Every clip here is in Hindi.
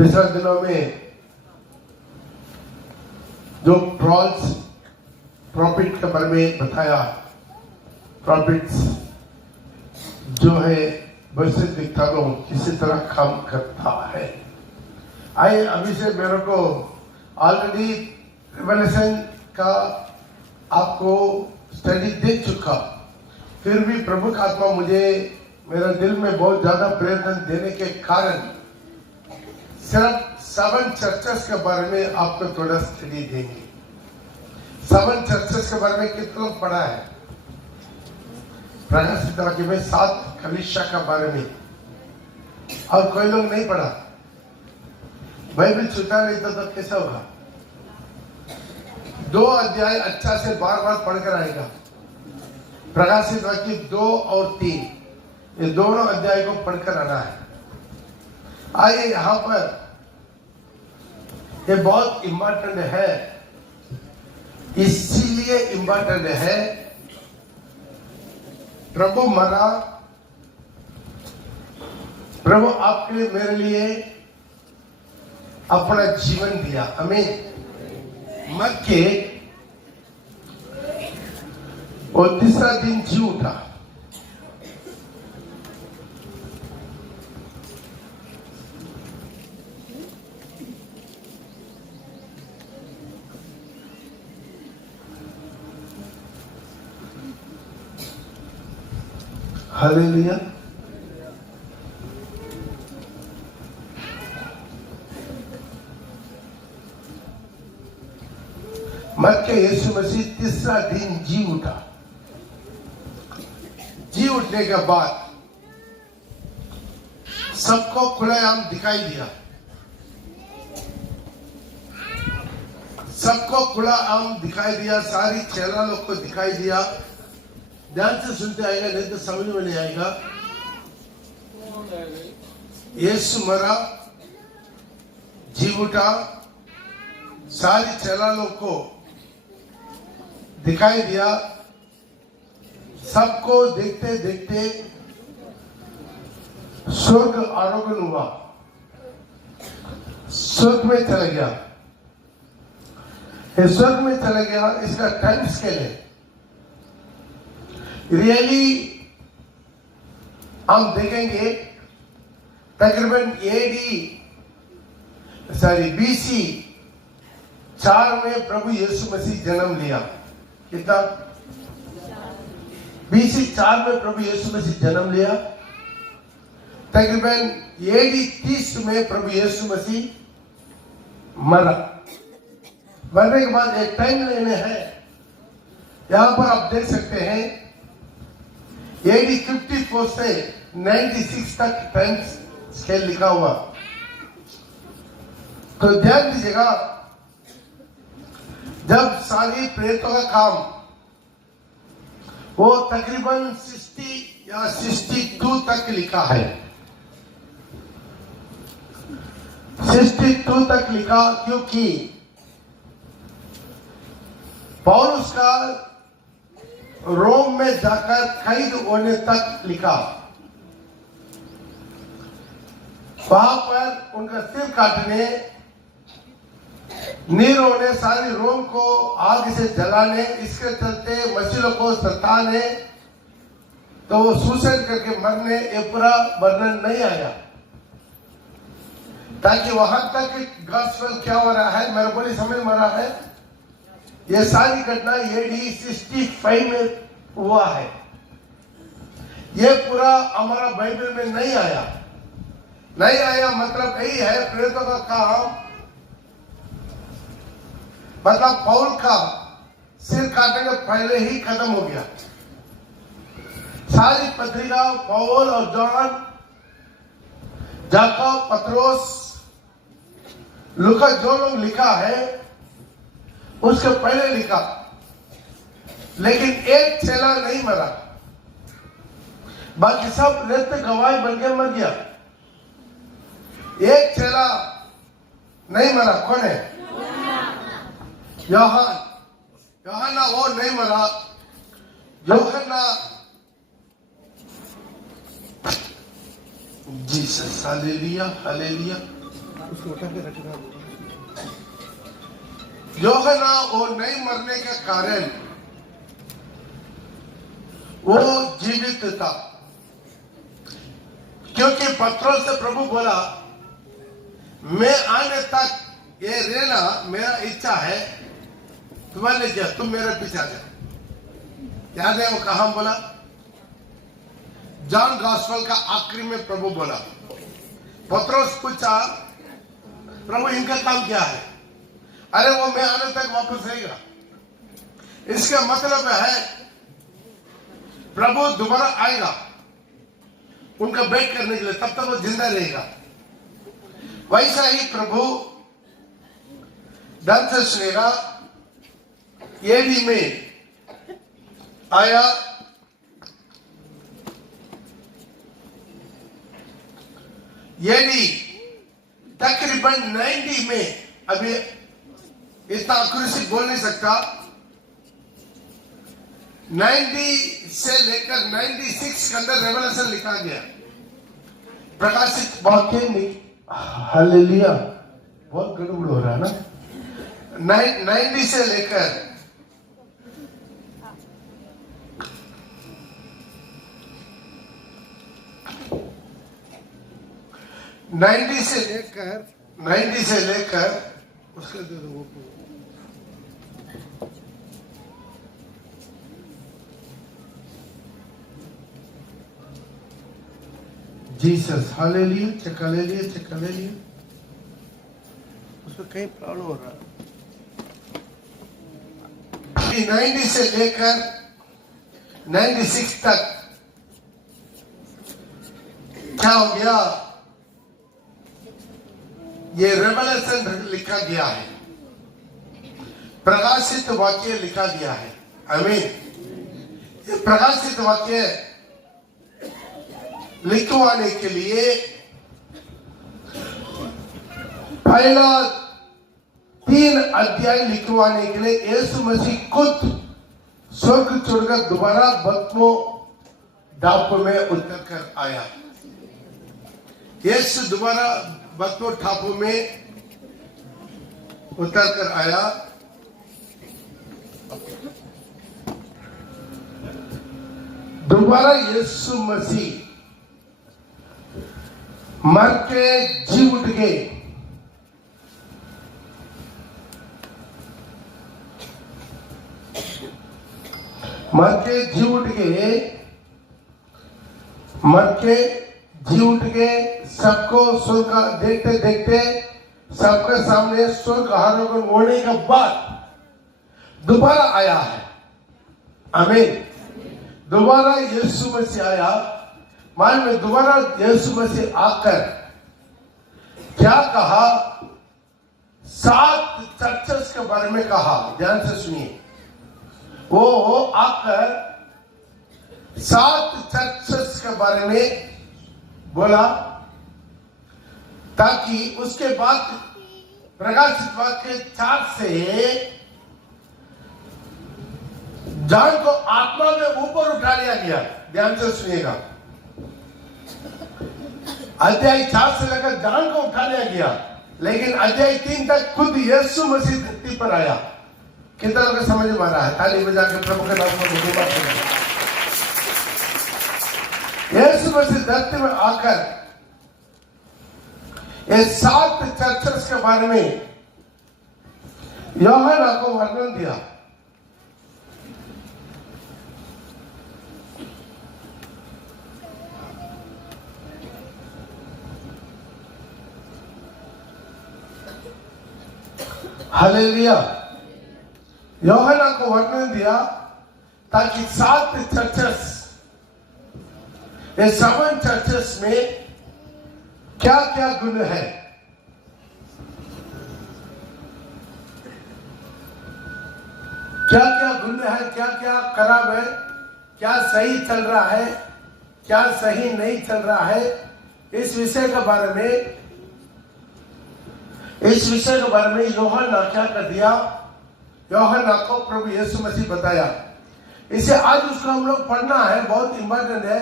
पिछले दिनों में जो ट्रॉल्स प्रॉफिट के बारे में बताया, प्रॉफिट्स जो है वैसे दिक्कतों किसी तरह काम करता है। आइए अभी से मेरे को ऑलरेडी रिवलेशन का आपको स्टडी दे चुका, फिर भी प्रभु का आत्मा मुझे मेरे दिल में बहुत ज्यादा प्रेरणा देने के कारण सिर्फ 7 चर्चेस के बारे में आपको थोड़ा स्टडी देंगे। 7 चर्चेस के बारे में कितना लोग पढ़ा है? प्रकाशित वाक्य में 7 कलीसिया के बारे में, और कोई लोग नहीं पढ़ा। बाइबल छूटा नहीं तो कैसा होगा? 2 अध्याय अच्छा से बार बार पढ़कर आएगा। प्रकाशित वाक्य 2 और 3 ये दोनों अध्याय को पढ़कर आना है। आइए यहाँ पर ये बहुत इम्पोर्टेंट है, इसीलिए इम्पोर्टेंट है प्रभु मरा, प्रभु आपके लिए मेरे लिए अपना जीवन दिया, आमीन। मर के और तीसरा दिन जी उठा। हालेलुया। मर के यीशु मसीह तीसरा दिन जी उठा। जी उठने के बाद सबको खुलेआम दिखाई दिया, सबको खुलेआम दिखाई दिया, सारी चेला लोग को दिखाई दिया। ध्यान से सुनते आएगा, नहीं तो समझ में नहीं आएगा। यीशु मरा, जी उठा, सारी चेला लोग को दिखाई दिया। सबको देखते देखते स्वर्ग आरोहण हुआ, स्वर्ग में चला गया। ये स्वर्ग में चला गया, इसका टाइम स्केल है। रियली हम देखेंगे तकरीबन BC 4 में प्रभु यीशु मसीह जन्म लिया। कितना? BC 4 में प्रभु यीशु मसीह जन्म लिया। तकरीबन AD 30 में प्रभु यीशु मसीह मरा। मरने के बाद एक टाइम लेने हैं, यहां पर आप देख सकते हैं। AD 54 से 96 तक टाइम स्केल लिखा हुआ। तो ध्यान दीजिएगा, जब सारी प्रेतों का काम वो तकरीबन 60 या 62 तक लिखा है। 62 तक लिखा क्योंकि पौलुस का रोम में जाकर कैद होने तक लिखा। वहां पर उनका सिर काटने, नीरो ने सारी रोम को आग से जलाने, इसके चलते मसीहों को सताने, तो वो सुसाइड करके मरने, ये पूरा वर्णन नहीं आया। ताकि वहां तक गॉस्पेल क्या हो रहा है मेरे को नहीं समझ में आ रहा है। ये सारी घटना AD 65 में हुआ है। ये पूरा हमारा बाइबल में नहीं आया। नहीं आया मतलब यही है, प्रेतों का काम, मतलब पौल का सिर काटने के पहले ही खत्म हो गया। सारी पत्रिका पौल और जॉन, जाकब, पत्रोस, लूका जो लोग लिखा है उसके पहले लिखा, लेकिन एक चेला नहीं मरा, बाकी सब नित्य गवाही बन के मर गया। एक चेला नहीं मरा, कौन है? यूहन्ना वो नहीं मरा। यूहन्ना जीसस, हालेलुया हालेलुया। उसको उठा के रखना। यूहन्ना वो नहीं मरने का कारण वो जीवित था, क्योंकि पत्रोस से प्रभु बोला, मैं आने तक ये रहना मेरा इच्छा है, तुम्हारे क्या, तुम मेरे पीछे आ जाओ। याद है वो कहा बोला? जॉन गॉस्पेल का आखिरी में प्रभु बोला। पत्रोस पूछा, प्रभु इनका काम क्या है? अरे वो मैं आने तक वापस रहेगा। इसका मतलब है प्रभु दोबारा आएगा उनका वेट करने के लिए, तब तक वो जिंदा रहेगा। वैसा ही प्रभु धन से सुनेगा एडी में आया। एडी तकरीबन 90 में, अभी इतना एक्यूरेसी बोल नहीं सकता, 90 से लेकर 96 के अंदर रेवलेशन लिखा गया, प्रकाशित वाक्य में। हालेलुया, बहुत गड़बड़ हो रहा है ना। 90 से लेकर 90 से लेकर उसके दे दो वो। जीसस, हालेलुया, चक्का ले लिया, चक्का ले लिया। उसमें कहीं प्रॉब्लम हो रहा है। 90 से लेकर 96 तक क्या हो गया? ये रेवलेशन लिखा गया है, प्रकाशित वाक्य लिखा गया है। आमीन। ये प्रकाशित वाक्य लिखवाने के लिए पहला 3 अध्याय लिखवाने के लिए यीशु मसीह खुद स्वर्ग छोड़कर दोबारा बत्मो डाप में उतर कर आया। यीशु दोबारा बत्मो टापू में उतर कर आया। दोबारा यीशु मसीह मर के जी उठ गए। मर के जी उठ गए, मर के जी उठ गए। सबको स्वर्ग देखते देखते सबके सामने स्वर्ग आरोहण होने के बाद दोबारा आया है। आमीन। दोबारा यीशु मसीह आया। मान में दोबारा यीशु मसीह आकर क्या कहा? 7 चर्चेस के बारे में कहा। ध्यान से सुनिए। वो आकर 7 चर्चेस के बारे में बोला, ताकि उसके बाद प्रकाशित वाक्य 4 से जॉन को आत्मा में ऊपर उठा लिया गया। ध्यान से सुनिएगा। अध्याय 4 से लेकर जॉन को उठा लिया गया, लेकिन अध्याय 3 तक खुद यीशु मसीह धरती पर आया। कितना लोग समझ में आ रहा है? ताली बजा के प्रभु के नाम पर धन्यवाद करें। यीशु मसीह धरती में आकर ये 7 चर्चेस के बारे में यूहन्ना को वर्णन दिया। हालेलुया। यूहन्ना को वर्णन दिया ताकि 7 चर्चेस, ये 7 चर्चेस में क्या क्या गुण है, क्या क्या गुण है, क्या क्या खराब है, क्या सही चल रहा है, क्या सही नहीं चल रहा है, इस विषय के बारे में यूहन्ना क्या कर दिया? यूहन्ना को प्रभु यीशु मसीह बताया। इसे आज उसको हम लोग पढ़ना है, बहुत इंपॉर्टेंट है।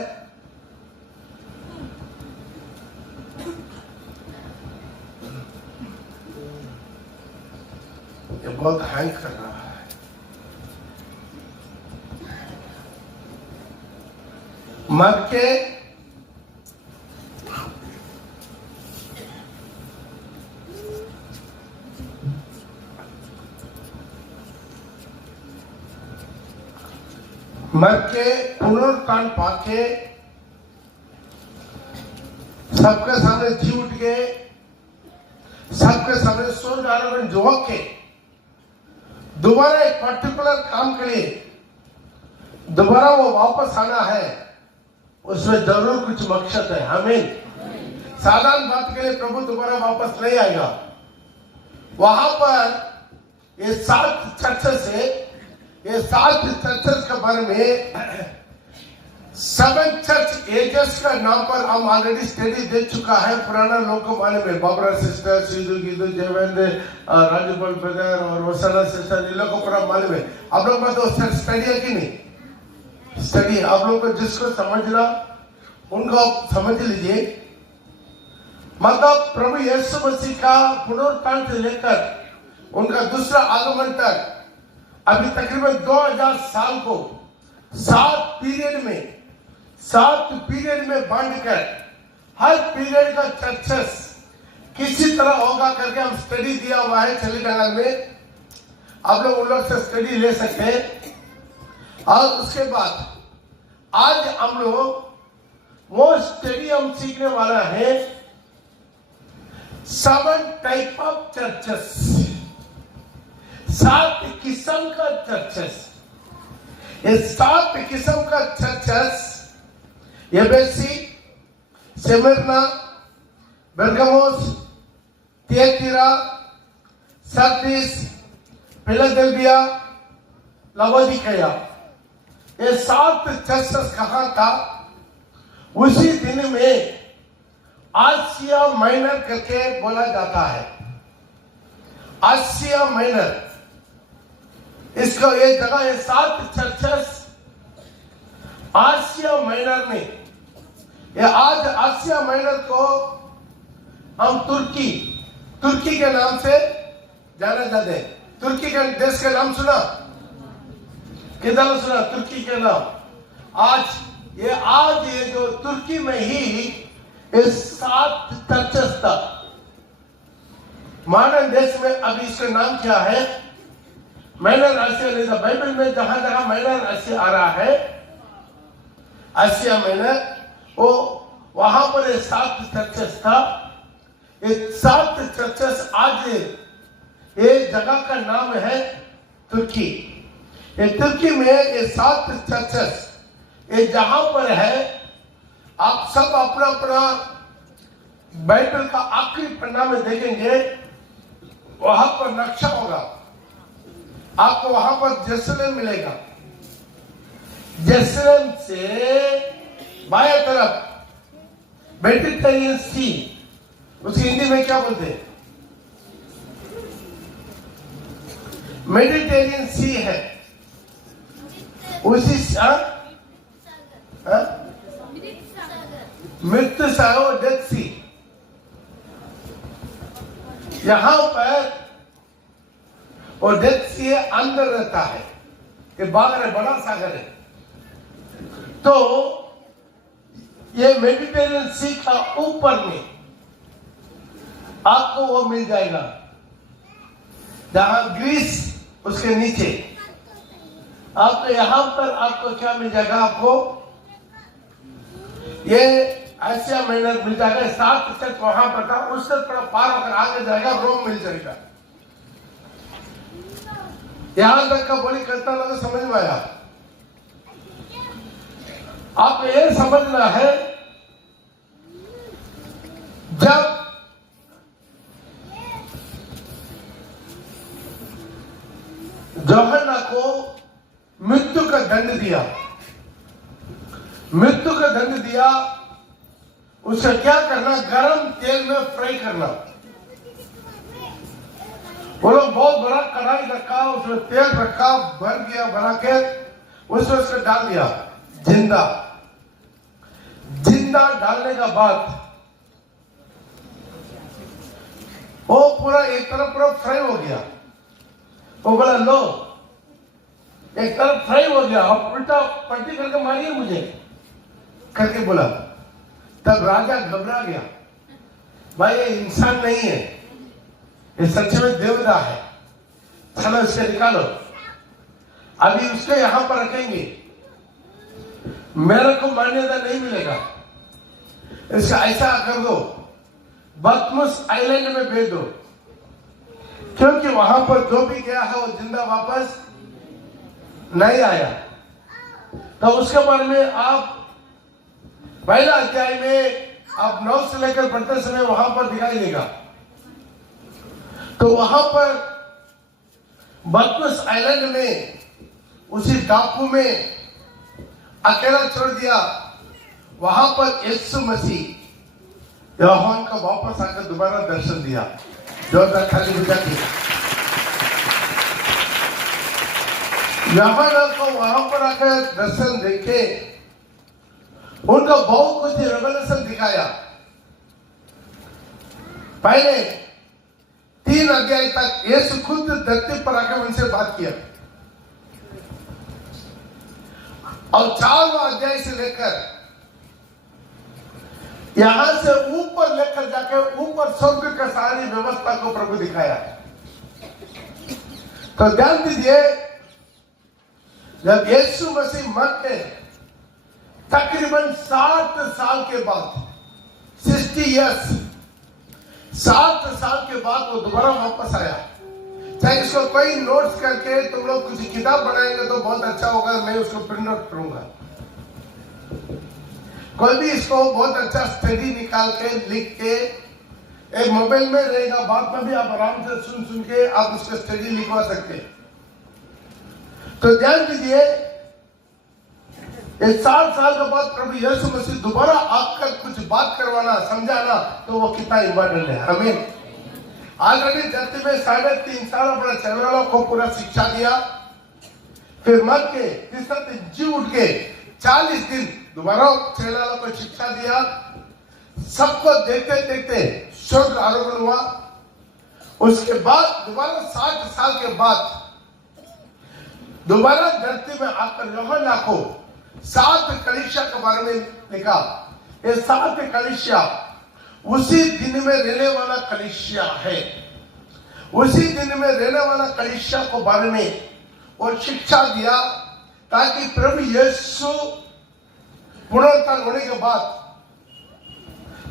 बहुत हैंग कर रहा है। मर के पुनरुत्थान पाके सबके सामने जी उठ के सबके सामने स्वर्ग आरोहण जो के दोबारा एक पर्टिकुलर काम के लिए दोबारा वो वापस आना है, उसमें जरूर कुछ मकसद है। हमें साधारण बात के लिए प्रभु दोबारा वापस नहीं आएगा। वहां पर ये 7 चर्चेस है, ये 7 चर्चेस के बारे में 7 चर्च एजेस का नाम पर हम ऑलरेडी स्टडी दे चुका है पुराना लोकमान्य में। बाबरा सिस्टर, सीधु गीदू, जयवेंद्र, राजूपाल ब्रदर और वसना सिस्टर, इन लोगों को पूरा मालूम है। आप लोग बात स्टडी है कि नहीं? स्टडी आप लोग को जिसको समझना उनको समझ लीजिए। मतलब प्रभु यीशु मसीह का पुनरुत्थान से लेकर उनका दूसरा आगमन तक अभी तकरीबन 2000 साल को 7 पीरियड में बांटकर हर पीरियड का चर्चेस किसी तरह होगा करके हम स्टडी दिया हुआ है चैनल में। आप लोग उन लोग से स्टडी ले सकते हैं। और उसके बाद आज हम लोग वो स्टडी हम सीखने वाला है 7 टाइप ऑफ चर्चेस, 7 किस्म का चर्चेस। ये 7 किस्म का चर्चेस एफेसी, स्मिर्ना, बेरगमुस, थियातीरा, सार्डिस, फिलाडेल्फिया, लावोदिकिया, ये 7 चर्चेस कहां था? उसी दिन में आसिया माइनर करके बोला जाता है। आसिया माइनर इसका ये जगह है। 7 चर्चेस आसिया माइनर में, ये आज आसिया माइनर को हम तुर्की के नाम से जाना जाते हैं। तुर्की के देश का नाम सुना? किधर सुना तुर्की के नाम? आज ये जो तुर्की में ही ये 7 चर्चेस था। मॉडर्न देश में अभी इसका नाम क्या है? माइनर आसिया नहीं था। बाइबल में जहां जहां माइनर आसिया आ रहा है, आसिया माइनर, वो वहां पर ये 7 चर्चेस था। ये 7 चर्चेस आज ये जगह का नाम है तुर्की। ये तुर्की में ये 7 चर्चेस ये जहां पर है, आप सब अपना अपना बाइबल का आखिरी पन्ना में देखेंगे, वहां पर नक्शा होगा। आपको वहां पर जेरूसलम मिलेगा। जेरूसलम से बाएं तरफ मेडिटेरियन सी, उसकी हिंदी में क्या बोलते हैं? मेडिटेरियन सी है। उसी मृत्यु सागर, डेथ सी, यहां पर और डेथ सी अंदर रहता है। ये बागर है, बड़ा सागर है। तो ये मेडिटेरियन सी का ऊपर में आपको वो मिल जाएगा, जहां ग्रीस उसके नीचे आपको यहां पर आपको क्या मिल जाएगा? आपको ये आसिया माइनर मिल जाएगा। 7 चर्च वहां पर था। उससे थोड़ा पार होकर आगे जाएगा, रोम मिल जाएगा। यहां तक का बड़ी करता लगा, समझ में आया? आपको ये समझना है, जब यूहन्ना को मृत्यु का दंड दिया, उसे क्या करना? गरम तेल में फ्राई करना। वो लोग बहुत बड़ा कढ़ाई रखा, उसमें तेल रखा, भर गया, भरा के उसमें उसको डाल दिया। जिंदा डालने का बाद वो पूरा एक तरफ पूरा फ्राई हो गया। वो बोला लो, एक तरफ फ्राई हो गया, अब उल्टा पलटी करके मारिए मुझे करके बोला। तब राजा घबरा गया, भाई ये इंसान नहीं है, ये सच में देवता है, चलो इससे निकालो, अभी उसको यहां पर रखेंगे, मेरे को मान्यता नहीं मिलेगा, इसका ऐसा कर दो, बदमुस आइलैंड में भेज दो, क्योंकि वहां पर जो भी गया है वो जिंदा वापस नहीं आया। तो उसके बारे में आप पहला अध्याय में आप 9 से लेकर पढ़ते समय वहां पर दिखाई देगा। तो वहां पर बदमुस आइलैंड में उसी टापू में अकेला छोड़ दिया, वहां पर यीशु मसीह यूहन्ना को वापस आकर दोबारा दर्शन दिया। जोरदार खाली बुझा के यूहन्ना को वहां पर आकर दर्शन देखे, उनका बहुत कुछ रेवलेशन दिखाया। पहले 3 अध्याय तक यीशु खुद धरती पर आकर उनसे बात किया, और 4वां अध्याय से लेकर यहां से ऊपर लेकर जाकर ऊपर स्वर्ग का सारी व्यवस्था को प्रभु दिखाया। तो ध्यान दीजिए, जब यीशु मसीह मर के तकरीबन 60 साल के बाद, 60 इयर्स, 60 साल के बाद वो दोबारा वापस आया। चाहे इसको कोई नोट्स करके तुम लोग कुछ किताब बनाएंगे तो बहुत अच्छा होगा, मैं उसको प्रिंट आउट करूंगा। कोई भी इसको बहुत अच्छा स्टडी निकाल के लिख के एक मोबाइल में रहेगा, बाद में भी आप आराम से सुन के आप उसका स्टडी लिखवा सकते हैं। तो ध्यान दीजिए, 60 साल के बाद प्रभु यीशु मसीह दोबारा आकर कुछ बात करवाना, समझाना, तो वो कितना इम्पोर्टेंट है। हमें ऑलरेडी धरती में 3.5 साल अपने चलने वालों को पूरा शिक्षा दिया, फिर मर के तीसरे दिन जी उठ के 40 दिन दोबारा चलने वालों को शिक्षा दिया। सबको देखते देखते स्वर्ग आरोहण हुआ। उसके बाद दोबारा 60 साल के बाद दोबारा धरती में आकर यूहन्ना को 7 कलीसिया के बारे में लिखा। ये 7 कलीसिया उसी दिन में रहने वाला कलीसिया है। उसी दिन में रहने वाला कलीसिया को बारे में और शिक्षा दिया, ताकि प्रभु यीशु पुनरुत्थान होने के बाद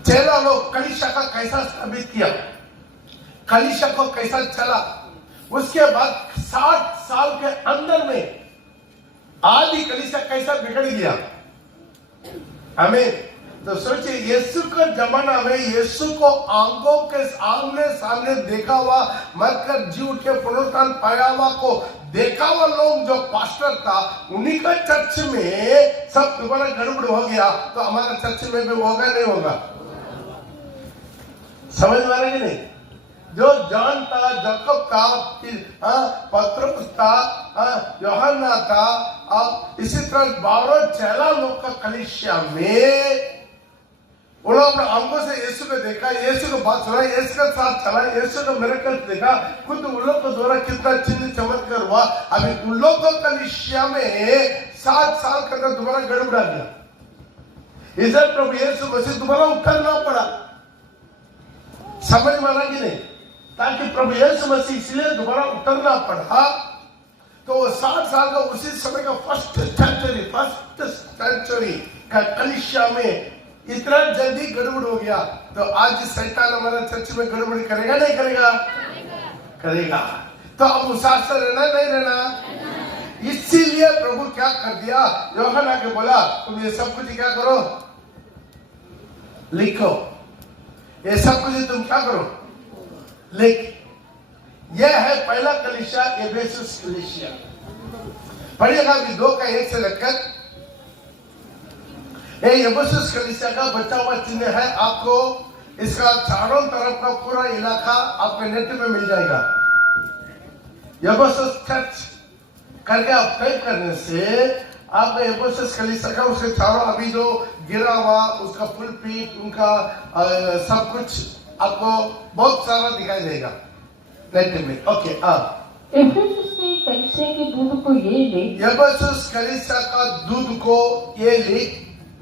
चेला लोग कलीसिया का कैसा स्थापित किया, कलीसिया को कैसा चला, उसके बाद 60 साल के अंदर में आदि कलीसिया कैसा बिगड़ गया। हमें तो सोचिए, यीशु का जमाना में यीशु को आंखों के सामने देखा हुआ, मरकर जी उठ के पुनरुत्थान पाया हुआ को देखा हुआ लोग जो पास्टर था, उन्हीं का चर्च में सब दोबारा गड़बड़ हो गया, तो हमारा चर्च में भी होगा नहीं होगा? समझ में आ रहा है कि नहीं? जो जॉन था, जैकब था, पतरस था, यूहन्ना था, इसी तरह 12 चेला लोग का कलीसिया में उन्होंने अपने आंखों से यीशु को देखा, यीशु को बात सुना, यीशु के साथ चला, यीशु को मिरेकल देखा, खुद उन लोग को द्वारा कितना चिन्ह चमत्कार हुआ। अभी उन लोग को कलीसिया में 7 साल के अंदर दोबारा गड़बड़ा गया। इधर प्रभु यीशु मसीह दोबारा उठना पड़ा। समझ में आ रहा कि नहीं? ताकि प्रभु यीशु मसीह इसलिए दोबारा उतरना पड़ा। तो 60 साल का उसी समय का फर्स्ट सेंचुरी का कलीसिया में इतना जल्दी गड़बड़ हो गया, तो आज शैतान हमारा चर्च में गड़बड़ करेगा नहीं करेगा? करेगा। तो अब उसास से रहना नहीं रहना? इसीलिए प्रभु क्या कर दिया, यूहन्ना के बोला तुम ये सब कुछ क्या करो, लिखो, ये सब कुछ तुम क्या करो, लिख। यह है पहला कलीसिया, एफेसस कलीसिया। पढ़िएगा अभी 2:1 से लेकर। एफेसस कलीसिया का बचा हुआ चिन्ह है, आपको इसका चारों तरफ का पूरा इलाका आपके नेट में मिल जाएगा। एफेसस चर्च करके आप टाइप करने से आप एफेसस कलीसिया का उसके चारों अभी जो गिरा हुआ उसका फुल पीठ, उनका सब कुछ आपको बहुत सारा दिखाई देगा नेट में। ओके, एफेसस कलीसिया के दूध को ये लिख, एफेसस कलीसिया का दूध को ये लिख,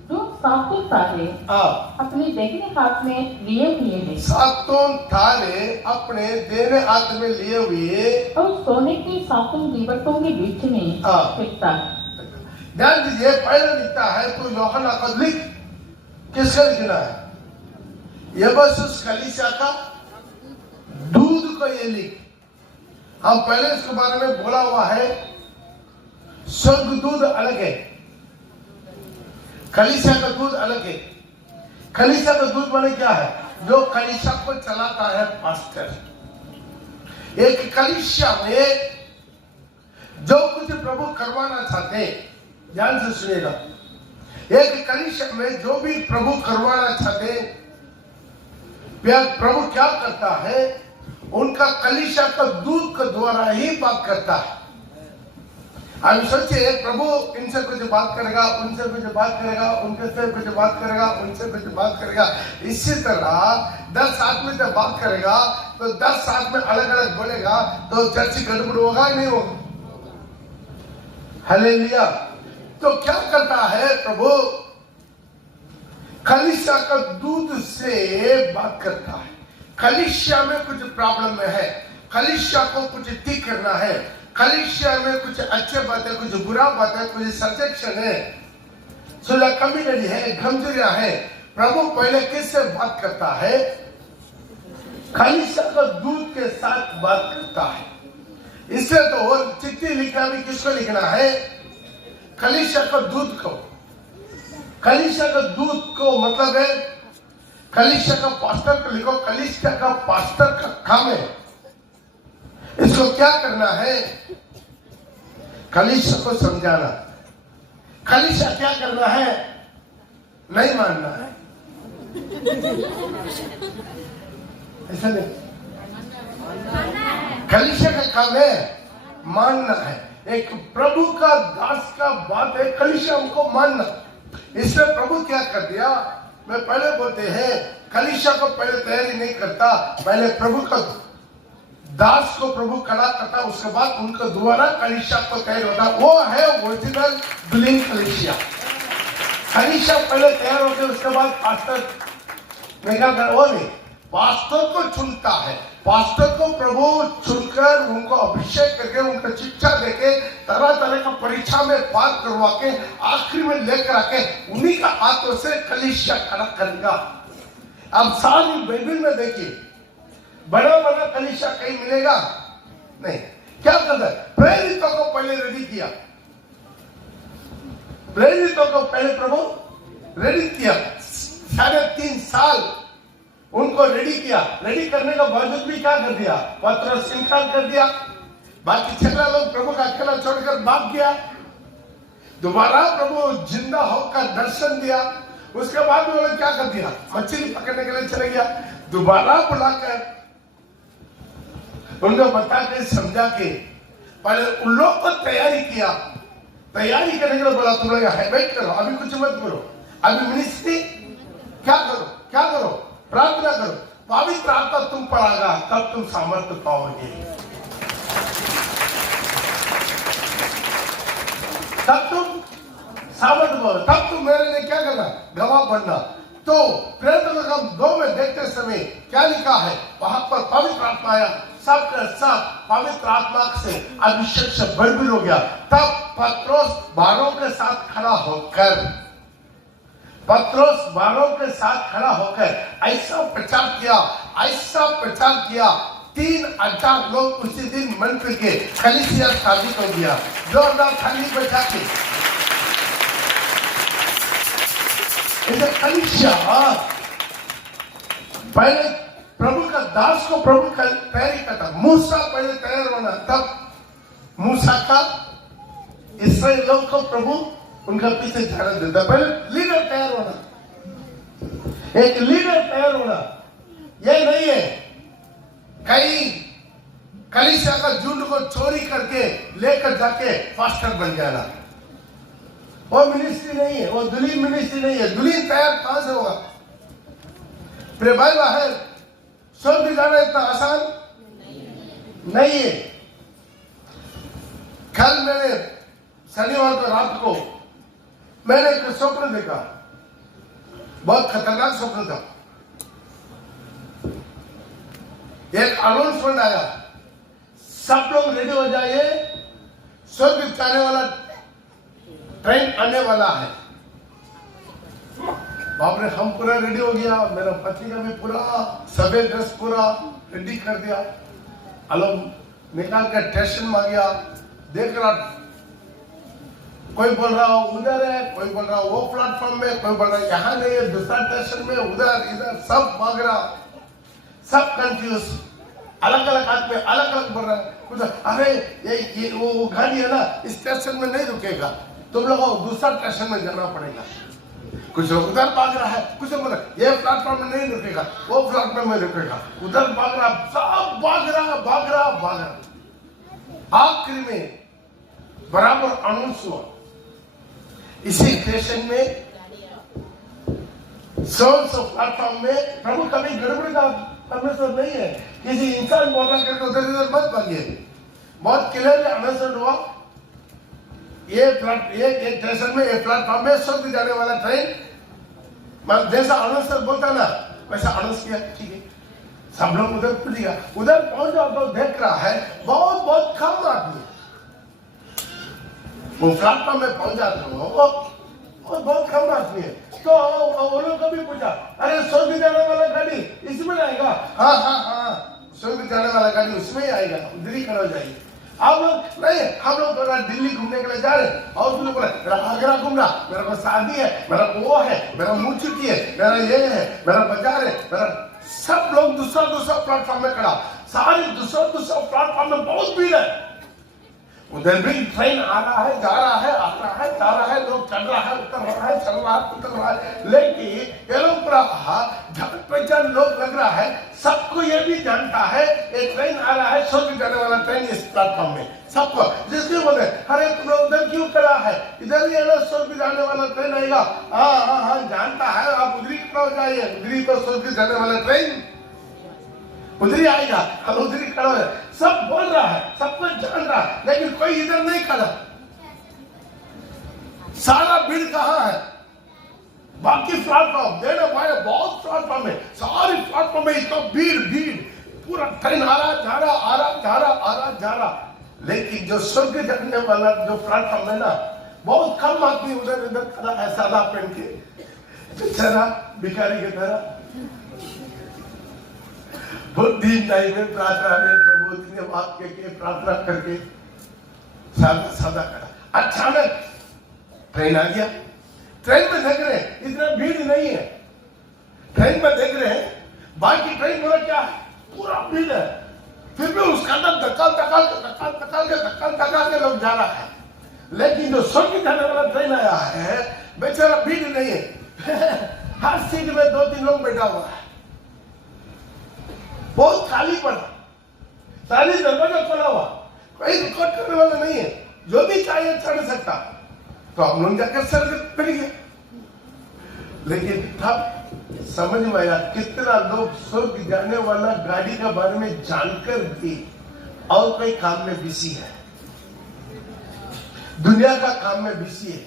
जो सातों तारे अपने दाहिने हाथ में लिए हुए हैं सातों तारे अपने देने हाथ में लिए हुए और सोने के सातों दीवटों के बीच में फिरता है। ध्यान दीजिए, पहले लिखता है तो यूहन्ना का लिख, किसका लिखना है? एफेसस कलीसिया का दूध को ये लिख। हम पहले इसके बारे में बोला हुआ है, स्वर्ग दूध अलग है, कलीसिया का दूध अलग है। कलीसिया का दूध माने क्या है? जो कलीसिया को चलाता है पास्टर। एक कलीसिया में जो कुछ प्रभु करवाना चाहते हैं, ध्यान से सुनिएगा, एक कलीसिया में जो भी प्रभु करवाना चाहते हैं, प्रभु क्या करता है? उनका कलीसिया का दूध के द्वारा ही बात करता है। अब सोचिए, प्रभु इनसे कुछ बात करेगा, उनसे कुछ बात करेगा, उनके से कुछ बात करेगा, उनसे कुछ बात करेगा। इसी तरह 10 आदमी से बात करेगा तो 10 आदमी अलग अलग बोलेगा, तो चर्च गड़बड़ होगा नहीं होगा? हालेलुया। तो क्या करता है प्रभु? कलीसिया का दूध से बात करता है। कलीसिया में कुछ प्रॉब्लम है, कलीसिया को कुछ ठीक करना है, कलीसिया में कुछ अच्छे बात है, कुछ बुरा बात है, कुछ सजेशन है, सुलह कमी है, कमजोरियां है। प्रभु पहले किससे बात करता है? कलीसिया का दूध के साथ बात करता है। इससे तो चिट्ठी लिखना भी किसको लिखना है? कलीसिया का दूध को। कलीसिया का दूध को मतलब है कलीसिया का पास्टर को लिखो। कलीसिया का पास्टर का काम है इसको क्या करना है? कलीसिया को समझाना। कलीसिया क्या करना है? नहीं मानना है, ऐसा नहीं। कलीसिया का काम है मानना है। एक प्रभु का दास का बात है कलीसिया को मानना। इसलिए प्रभु क्या कर दिया? मैं पहले बोलते हैं कलीसिया को पहले तैयारी नहीं करता, पहले प्रभु का दास को प्रभु खड़ा करता, उसके बाद उनके द्वारा कलीसिया को तैयार होता। वो है ओरिजिनल बिलीव कलीसिया। कलीसिया पहले तैयार होते, उसके बाद पास्टर निकल कर, वो नहीं, पास्टर को चुनता है। पास्टर को प्रभु चुनकर उनको अभिषेक करके, उनको शिक्षा देके, तरह तरह का परीक्षा में पास करवा के, आखिरी में लेकर आके उन्हीं का हाथों से कलीसिया खड़ा करेगा। अब सारी बाइबल में देखिए, बड़ा बड़ा कलीसिया कहीं मिलेगा नहीं। क्या करता है? प्रेरितों को पहले रेडी किया, प्रेरितों को पहले प्रभु रेडी किया। 3.5 साल उनको रेडी किया। रेडी करने के बावजूद भी क्या कर दिया? पत्रोस इनकार कर दिया। बाकी 6 लोग प्रभु का अकेला छोड़कर भाग गया। दोबारा प्रभु जिंदा होकर दर्शन दिया। उसके बाद वो लोग क्या कर दिया? मछली पकड़ने के लिए चले गया। दोबारा बुलाकर उनको बता के, समझा के, पहले उन लोग को तैयारी किया। तैयारी करने के लिए बोला, तुम लोग वेट करो, अभी कुछ मत करो, अभी मिनिस्ट्री क्या करो, क्या करो? प्रार्थना करो, पवित्र आत्मा तुम पर आएगा, तब तुम सामर्थ्य पाओगे, तब तुम सामर्थ्य पाओगे, तब तुम मेरे लिए क्या करना? गवाह बनना। तो प्रेरितों का 2 में देखते समय क्या लिखा है? वहां पर पवित्र आत्मा आया, सबका सब पवित्र आत्मा से अभिषेक से भरपूर हो गया। तब पत्रोस 12 के साथ खड़ा होकर, पत्रोस 12 के साथ खड़ा होकर ऐसा प्रचार किया, ऐसा प्रचार किया, 3000 लोग उसी दिन मन करके कलीसिया स्थापित हो गया। जोरदार थाली बजा के इसे कलीसिया। पहले प्रभु का दास को प्रभु का तैयारी करता। मूसा पहले तैयार होना, तब मूसा का इस्राएल लोग को प्रभु उनका पीछे जाने देता। पहले लीडर तैयार होना, एक लीडर तैयार होना। ये नहीं है कई कलीसिया का झुंड को चोरी करके लेकर जाके पास्टर बन जाना। वो मिनिस्ट्री नहीं है, वो दुल्हीन मिनिस्ट्री नहीं है। दुल्हीन तैयार कहां से होगा? प्रिय भाई बहन, स्वर्ग जाना इतना आसान नहीं है। कल मैंने शनिवार को रात को मैंने एक स्वप्न देखा, बहुत खतरनाक स्वप्न था। एक अनाउंसमेंट आया, सब लोग रेडी हो जाइए, स्वर्ग जाने वाला ट्रेन आने वाला है। बाप रे, हम पूरा रेडी हो गया, मेरा पति का भी पूरा सफेद ड्रेस पूरा रेडी कर दिया, अलग निकाल कर स्टेशन में गया। देख रहा, कोई बोल रहा उधर है, कोई बोल रहा वो प्लेटफॉर्म में, कोई बोल रहा यहाँ नहीं है, दूसरा स्टेशन में, उधर इधर सब भाग रहा, सब कंफ्यूज, अलग अलग आदमी अलग अलग बोल रहा है। कुछ अरे ये वो गाड़ी है ना, इस स्टेशन में नहीं रुकेगा, तुम लोगों को दूसरा स्टेशन में जाना पड़ेगा। कुछ लोग उधर भाग रहा है, कुछ लोग बोल रहा ये प्लेटफॉर्म में नहीं रुकेगा, वो प्लेटफॉर्म में रुकेगा, उधर भाग रहा, सब भाग रहा भाग रहा भाग रहा। आखिर में बराबर अनाउंस हुआ, इसी स्टेशन में प्लेटफॉर्म में, प्रभु कभी गड़बड़ी का परमेश्वर नहीं है, किसी इंसान बोल रहा करके उधर इधर मत भागिए। बहुत क्लियर अनाउंसमेंट हुआ, ये स्टेशन में, ये प्लेटफॉर्म में स्वर्ग जाने वाला ट्रेन, जैसा अनाउंसर बोलता ना वैसा अनाउंस किया, ठीक है। सब लोग उधर खुल गया, उधर पहुंच जाओ तो देख रहा है बहुत बहुत कम आदमी, वो प्लेटफॉर्म में पहुंच जाते हो और बहुत कम आदमी है। तो वो लोग कभी पूछा, अरे स्वर्ग जाने वाला गाड़ी इसमें आएगा? हाँ हाँ हाँ, स्वर्ग जाने वाला गाड़ी उसमें ही आएगा, उधर ही खड़ा हो जाइए। आप लोग नहीं, हम लोग थोड़ा दिल्ली घूमने के लिए जा रहे हैं, और तुम लोग बोला मेरा आगरा घूमना, मेरा को शादी है, मेरा वो है, मेरा मुंह छुट्टी है, मेरा ये है, मेरा बाजार है, मेरा, सब लोग दूसरा दूसरा प्लेटफॉर्म में खड़ा, सारे दूसरा दूसरा प्लेटफॉर्म में बहुत भीड़ है। उधर भी ट्रेन आ रहा है, जा रहा है, आ रहा है, जा रहा है, लोग चढ़ रहा है, उतर रहा है, चल रहा है, उतर रहा है, लेकिन ये लोग पूरा जान पहचान लोग लग रहा है, सबको ये भी जानता है ये ट्रेन आ रहा है, स्वर्ग जाने वाला ट्रेन इस प्लेटफॉर्म में, सबको। जिसके बोले अरे तुम लोग उधर क्यों खड़ा है, इधर ही है ना स्वर्ग जाने वाला ट्रेन आएगा। हाँ हाँ हाँ, जानता है, आप उधरी खड़ा हो जाइए, उधरी तो स्वर्ग जाने वाला ट्रेन उधरी आएगा, हम उधरी खड़ा है, सब बोल रहा है, सब कुछ जान रहा है, लेकिन कोई इधर नहीं खड़ा। सारा भीड़ कहाँ है? बाकी प्लेटफॉर्म देना भाई, बहुत प्लेटफॉर्म है, सारी प्लेटफॉर्म में इतना भीड़ भीड़, पूरा ट्रेन आ रहा जा रहा, आ रहा जा रहा, आ रहा जा रहा, लेकिन जो स्वर्ग जाने वाला जो प्लेटफॉर्म है ना, बहुत कम आदमी उधर इधर खड़ा है, सादा पहन के, बेचारा भिखारी की तरह। बहुत दिन टाइम में प्रार्थना में प्रभु जी ने वाक्य के प्रार्थना करके सादा सादा करा। अचानक ट्रेन आ गया, ट्रेन में देख रहे हैं इतना भीड़ नहीं है, ट्रेन में देख रहे हैं बाकी ट्रेन बोला क्या है, पूरा भीड़ है, फिर भी उसका अंदर धक्का के लोग जा रहा है, लेकिन जो स्वर्ग जाने वाला ट्रेन आया है, बेचारा भीड़ नहीं है, हर सीट में 2-3 लोग बैठा हुआ है, बहुत खाली पड़ा, सारी दरवाजा खोला हुआ, कोई रिकॉर्ड करने वाला नहीं है, जो भी चाहिए चढ़ सकता। तो हम लोग जाकर सर बैठ गए, लेकिन तब समझ में आया कितना लोग स्वर्ग जाने वाला गाड़ी के बारे में जानकर भी और कोई काम में बिजी है, दुनिया का काम में बिजी है,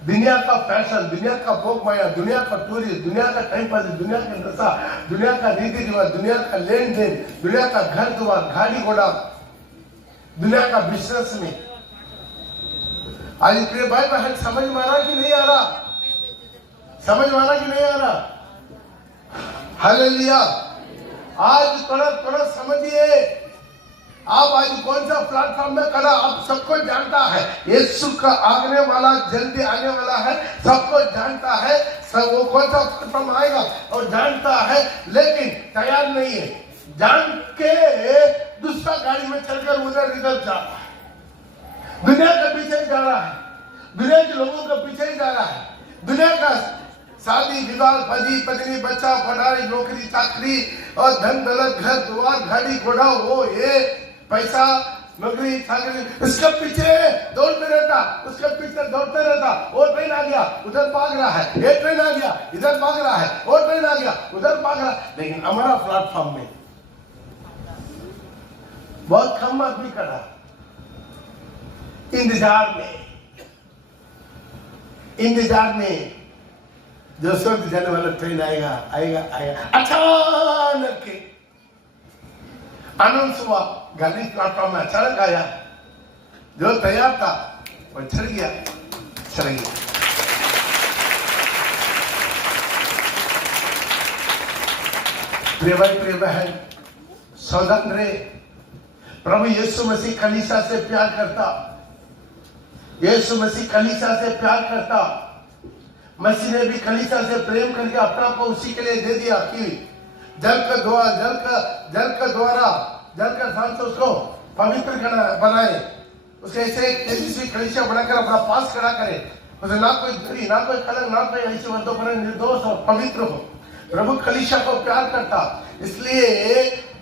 दुनिया का फैशन, दुनिया का भोग माया, दुनिया का टूरिस्ट, दुनिया का टाइम पास, दुनिया का नशा, दुनिया का रीति रिवाज, दुनिया का लेन देन, दुनिया का घर द्वार, गाड़ी घोड़ा, दुनिया का बिजनेस में। आज प्रिय भाई बहन, समझ में आ रहा कि नहीं आ रहा? समझ में आ रहा कि नहीं आ रहा? हालेलुया। आज थोड़ा थोड़ा समझिए, आप आज कौन सा प्लेटफॉर्म में खड़ा, आप सबको जानता है, यीशु का आने वाला, जल्दी आने वाला है, सबको जानता है, सब वो कौन सा प्लेटफॉर्म आएगा और जानता है, लेकिन तैयार नहीं है, जान के दूसरा गाड़ी में चलकर उधर इधर जा रहा है, दुनिया के पीछे जा रहा है, दुनिया के लोगों के पीछे जा रहा है, दुनिया का शादी विवाह, पति पत्नी, बच्चा, पढ़ाई, नौकरी चाकरी और धन दौलत, घर द्वार, गाड़ी घोड़ा, वो ये पैसा, नौकरी चाकरी, इसके पीछे दौड़ते रहता, उसके पीछे दौड़ते रहता। वो ट्रेन आ गया, उधर भाग रहा है, ये ट्रेन आ गया, इधर भाग रहा है, वो ट्रेन आ गया, उधर भाग रहा है, लेकिन हमारा प्लेटफॉर्म में बहुत कम आदमी खड़ा, इंतजार में जो स्वर्ग जाने वाला ट्रेन आएगा आएगा आएगा, अचानक के अनाउंस हुआ, गाड़ी प्लेटफॉर्म में अचानक आया, जो तैयार था वो चढ़ गया, चढ़ गया। प्रिय भाई प्रिय बहन सौदान रे, प्रभु यीशु मसीह कलीसिया से प्यार करता, यीशु मसीह कलीसिया से प्यार करता। मसीह ने भी कलीसिया से प्रेम करके अपना को उसी के लिए दे दिया कि जल का द्वारा जल का स्थान से उसको पवित्र बनाए, उसके ऐसे तेजस्वी कलीसिया बनाकर अपना पास खड़ा करे, उसे ना कोई धरी ना कोई कलंक ना कोई ऐसे वर्तों पर निर्दोष और पवित्र हो। प्रभु कलीसिया को प्यार करता, इसलिए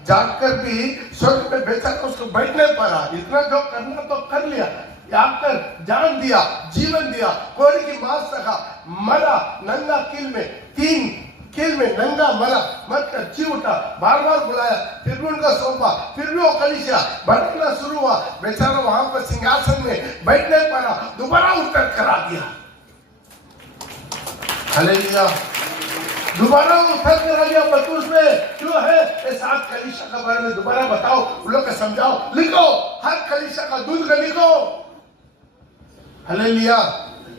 जाकर भी स्वर्ग में बेचारा उसको बैठने पड़ा। इतना जो करना तो कर लिया, आकर जान दिया, जीवन दिया, कोड़ी की मार सका, मरा नंगा कील में, 3 कील में नंगा मरा, मर कर जी उठा, बार बार बुलाया, फिर भी उनका सौंपा, फिर भी वो कलीसिया भटकना शुरू हुआ, बेचारा वहां पर सिंहासन में बैठने पड़ा, दोबारा उतर करा दिया। हालेलुया, दोबारा उतर कर आ गया। पतरस में क्यों है ये 7 कलीसिया के बारे में दोबारा बताओ, उन लोग को समझाओ, लिखो, हर कलीसिया का दूध का लिखो। हालेलुया,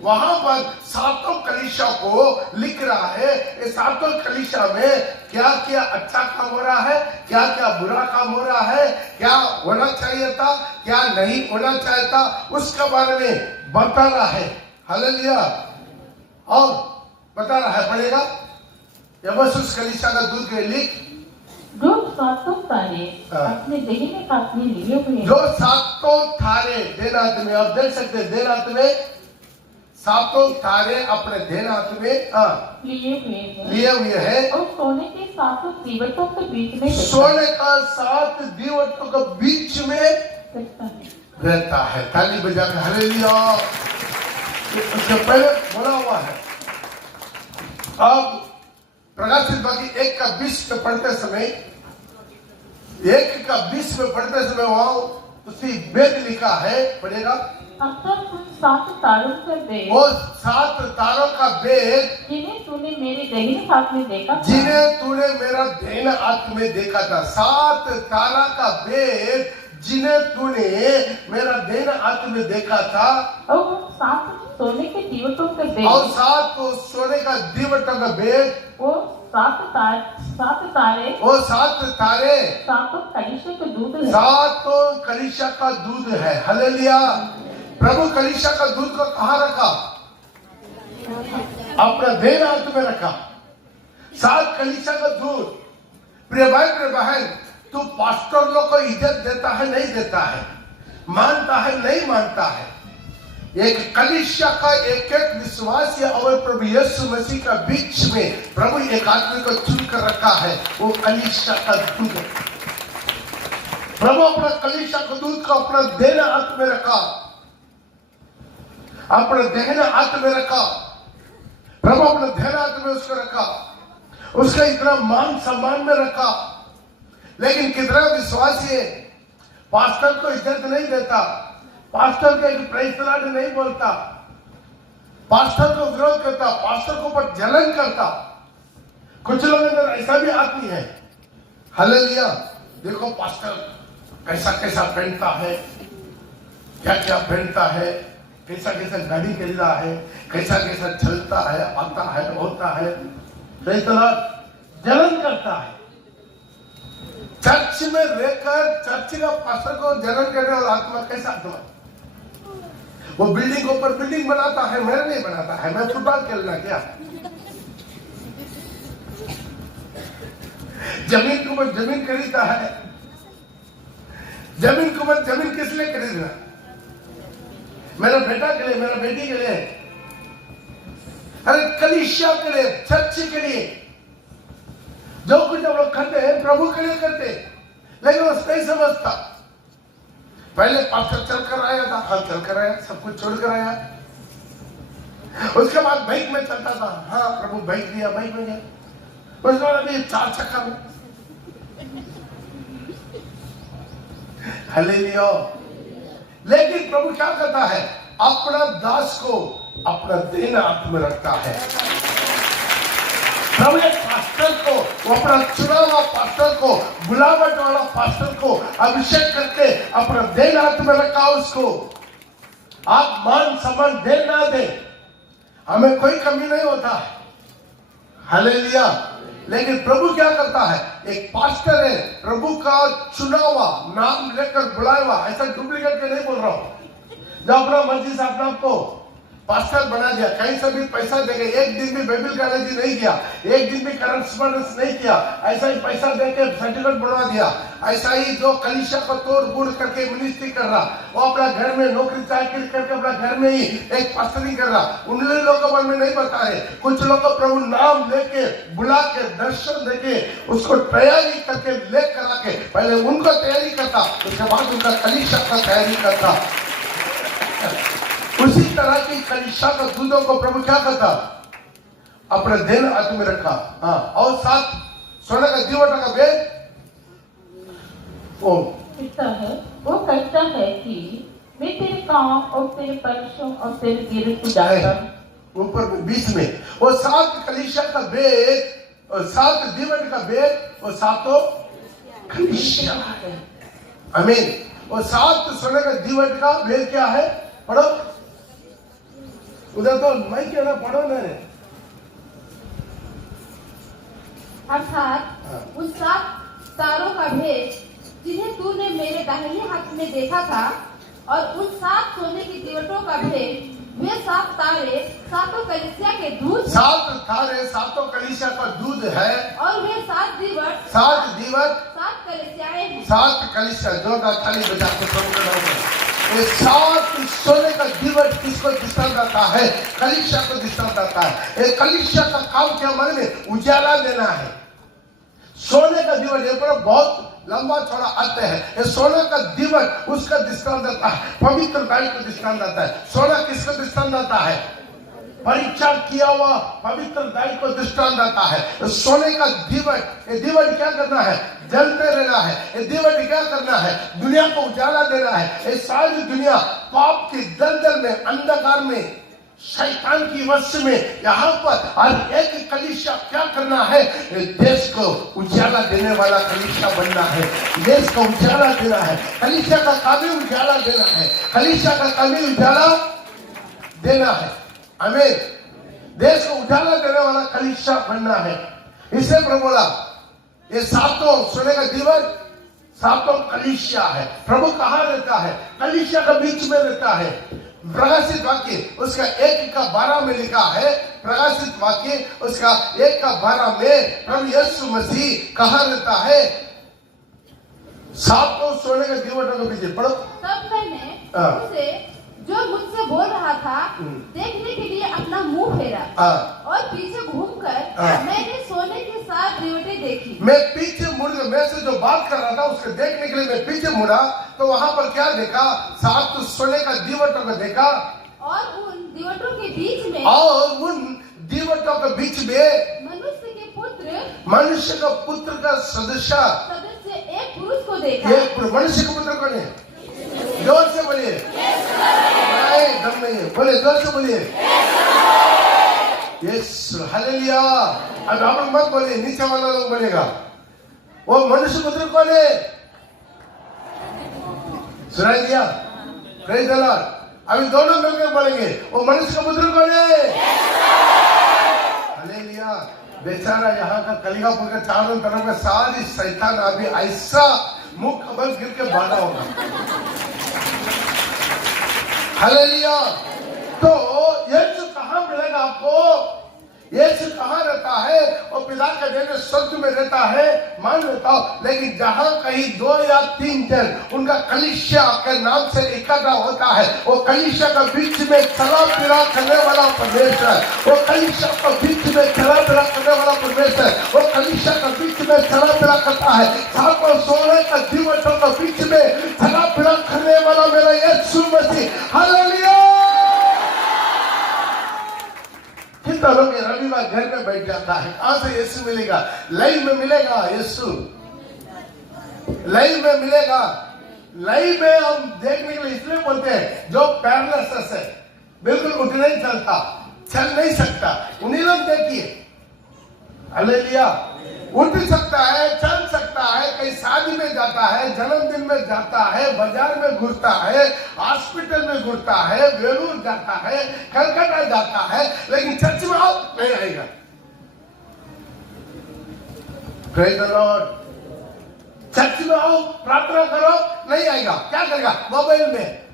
वहां पर 7 कलीसिया को लिख रहा है, ये 7 कलीसिया में क्या क्या अच्छा काम हो रहा है, क्या क्या बुरा काम हो रहा है, क्या होना चाहिए था, क्या नहीं होना चाहिए था, उसके बारे में बता रहा है। हालेलुया, और बता रहा है, पढ़ेगा यबसुस कलीसिया का दूध के लिख, जो 7 तारे अपने दाहिने हाथ में लिए हुए हैं, जो 7 तारे देन हाथ में, आप देख सकते हैं देन हाथ में 7 तारे अपने देन हाथ में लिए हुए हैं, और सोने के 7 दीवटों के बीच में, सोने का 7 दीवटों के बीच में रहता है। ताली बजाकर हालेलुया, उसके पहले बोला हुआ है। अब प्रकाशित वाक्य 1:20 में पढ़ते समय, 1:20 में पढ़ते समय वहां उसी वेद लिखा है, पढ़ेगा, अक्सर उन 7 तारों का भेद, वो 7 तारों का भेद, जिन्हें तूने मेरे दाहिने हाथ में देखा था, जिन्हें तूने मेरा दाहिने हाथ में देखा था। 7 तारा का भेद जिन्हें तूने मेरा दाहिने हाथ में देखा था, और उन 7 सोने के दीवटों का भेद, और 7 सोने का दीवटों का भेद, वो 7 तारे, वो 7 तारे 7 कलीसिया के दूध है। 7 कलीसिया का दूध है। हालेलुया, प्रभु कलीसिया का दूध को कहाँ रखा? अपना दाहिने हाथ में रखा। 7 कलीसिया का दूध। प्रिय भाई प्रिय बहन, तू पास्टर लोग को इज्जत देता है नहीं देता है, मानता है नहीं मानता है, एक कलीसिया का एक विश्वासी और प्रभु यीशु मसीह का बीच में प्रभु एक आदमी को चुन कर रखा है, वो कलीसिया का दूध है। प्रभु अपना कलीसिया का दूध को अपना दाहिने हाथ में रखा, अपने दाहिने हाथ में रखा। प्रभु अपने दाहिने हाथ में उसको रखा, उसका इतना मान सम्मान में रखा। लेकिन कितना विश्वासी है, पास्टर को इज्जत नहीं देता, पास्टर के प्रेज द लॉर्ड नहीं बोलता, पास्टर को विरोध करता, पास्टर को ऊपर जलन करता। कुछ लोग अंदर ऐसा भी आदमी है। हालेलुया, देखो पास्टर कैसा कैसा पहनता है, क्या क्या पहनता है, कैसा कैसा गाड़ी खरीदा है, कैसा कैसा चलता है, आता है, होता है, प्रेज द लॉर्ड, जलन करता है। चर्च में रहकर चर्च का पास्टर को जलन करने वाला आत्मा कैसा आत्मा? वो बिल्डिंग के ऊपर बिल्डिंग बनाता है, मेरा नहीं बनाता है, मैं फुटबॉल खेलना क्या? जमीन के ऊपर जमीन खरीदता है, जमीन के ऊपर जमीन किस लिए खरीदना? मेरा बेटा के लिए, मेरा बेटी के लिए, अरे कलीसिया के लिए, चर्च के लिए। जो कुछ हम लोग करते हैं प्रभु के लिए करते, लेकिन वो नहीं समझता। पहले पास्टर चल कर आया था, हाँ चल कर आया, सब कुछ छोड़ कर आया। उसके बाद बाइक में चलता था, हाँ प्रभु बाइक दिया, बाइक में गया। उसके बाद अभी 4 चक्का में। हालेलुया, लेकिन प्रभु क्या करता है, अपना दास को अपना देन हाथ में रखता है। प्रभु एक पास्टर को, वो अपना चुना हुआ पास्टर को, बुलावट वाला पास्टर को अभिषेक करके अपना देन हाथ में रखा उसको। आप मान सम्मान दे ना दे, हमें कोई कमी नहीं होता है, हालेलुया। लेकिन प्रभु क्या करता है, एक पास्टर है, प्रभु का चुना हुआ, नाम लेकर बुलाया हुआ, ऐसा डुप्लीकेट के नहीं बोल रहा हूं, जो अपना मर्जी से अपना आपको पास्टर बना दिया, कहीं से भी पैसा देके, एक दिन भी बाइबल कॉलेज नहीं किया, एक दिन भी करस्पॉन्डेंस नहीं किया, ऐसा ही पैसा देके सर्टिफिकेट बनवा दिया, ऐसा ही जो कलीसिया को तोड़ बूढ़ करके मिनिस्ट्री कर रहा, वो अपना घर में नौकरी चाकरी करके अपना घर में ही एक पास्टरिंग कर रहा, उन लोगों को मन में नहीं बता रहे। कुछ लोग को प्रभु नाम लेके बुला के दर्शन देके उसको तैयारी करके लेकर आके पहले उनको तैयारी करता, उसके बाद उनका कलीसिया का तैयारी करता। उसी तरह की कलीसिया का दूधों को प्रभु क्या करता, अपना देन हाथ में रखा। हाँ, और साथ सोने का दीवट का बेद वो कहता है कि मैं तेरे काम और तेरे परिश्रम और तेरे गिरफ्त को जानता हूं। ऊपर में बीच में वो सात कलीसिया का बेद और सात दीवट का बेद और सातों कलीसिया है। आमीन। वो सात सोने का दीवट का बेद क्या है, पढ़ो उधर तो मैं क्या ना पढ़ो ना रे। अर्थात उस सात तारों का भेद जिन्हें तूने मेरे दाहिने हाथ में देखा था, और उन सात सोने की दीवटों का भेद, वे सात तारे सातों कलीसिया के दूध, सात तारे सातों कलीसिया का दूध है, और वे सात दीवट सात कलीसियाएं हैं। सात कलीसिया, जोरदार ताली बजा के प्रभु का नाम है। ये सात सोने का दीवट किसको दृष्टांत आता है, कलीसिया को दृष्टांत आता है। ये कलीसिया का काम क्या माने में उजाला देना है। सोने का दीवट, ये पर बहुत लंबा चौड़ा अर्थ है। ये सोने का दीवट उसका दृष्टांत आता है, पवित्र गाय को दृष्टांत आता है। सोना किसका दृष्टांत आता है, परीक्षा किया हुआ पवित्र गाय को दृष्टांत आता है। सोने का दीवट, ये दीवट क्या करना है, जलते रहना है। ये दीवट क्या करना है, दुनिया को उजाला देना है। ये सारी दुनिया पाप की दलदल में, अंधकार में, शैतान की वश में, यहाँ पर हर एक कलीसिया क्या करना है, देश को उजाला देने वाला कलीसिया बनना है। देश को उजाला देना है, कलीसिया का काम ही उजाला देना है। कलीसिया का काम ही उजाला देना है। हमें देश को उजाला देने वाला कलीसिया बनना है। इसलिए प्रभु बोला ये सातों सोने का दीवट सातों कलीसिया है। प्रभु कहाँ रहता है, कलीसिया का बीच में रहता है। प्रकाशित वाक्य उसका 1:12 में लिखा है, प्रकाशित वाक्य उसका 1:12 में प्रभु यीशु मसीह कहाँ रहता है, सातों सोने के दीवटों के पीछे। पढ़ो। तब मैंने उसे जो मुझसे बोल रहा था देखने के लिए अपना मुंह फेरा, और पीछे घूमकर मैंने सोने की सात दीवटें देखी। मैं पीछे मुड़ गया, मैं से जो बात कर रहा था उसके देखने के लिए मैं पीछे मुड़ा, तो वहां पर क्या देखा, सात सोने का दीवटों को देखा, और उन दीवटों के बीच में, मनुष्य का पुत्र का सदस्य एक पुरुष को देखा। एक मनुष्य का पुत्र कौन है, जोर से बोलिए। नहीं, दम नहीं है, बोले जोर से बोलिए। यीशु, हालेलुया। अब आप लोग मत बोलिए, नीचे वाला लोग बोलेगा। वो मनुष्य पुत्र कौन है, सुनाई दिया? Praise the Lord. अभी दोनों मिलकर बोलेंगे, वो मनुष्य का पुत्र कौन है? हालेलुया। बेचारा यहाँ का कलिकापुर के चारों तरफ का सारी शैतान अभी ऐसा मुख बल गिर के बांधा होगा। हालेलुया। तो यीशु कहाँ मिलेगा आपको, यीशु कहाँ रहता है, और पिता के देने स्वर्ग में रहता है, मान लेता हूं। लेकिन जहां कहीं 2 या 3 जन उनका कलीसिया के नाम से इकट्ठा होता है, वो कलीसिया का बीच में चला फिरा करने वाला परमेश्वर, वो कलीसिया का बीच में चला फिरा करने वाला परमेश्वर, वो कलीसिया का बीच में चला फिरा करता है। सातों सोने का दीवटों का बीच में चला फिरा करने वाला मेरा यीशु मसीह। हालेलुया। कितना लोग रविवार घर में बैठ जाता है, कहां से यीशु मिलेगा, लाइन में मिलेगा यीशु, लाइन में मिलेगा, लाइव में हम देखने के लिए इसलिए बोलते हैं जो पैरालिसिस है, बिल्कुल उठ नहीं चलता, चल नहीं सकता, उन्हीं लोग देखिए। हालेलुया। उठ सकता है, चल सकता है, कहीं शादी में जाता है, जन्मदिन में जाता है, बाजार में घुसता है, हॉस्पिटल में घुसता है, वेलूर जाता है, कलकत्ता जाता है, लेकिन चर्च में आओ नहीं आएगा। Praise the Lord. चर्च में आओ, प्रार्थना करो, नहीं आएगा। क्या करेगा? मोबाइल में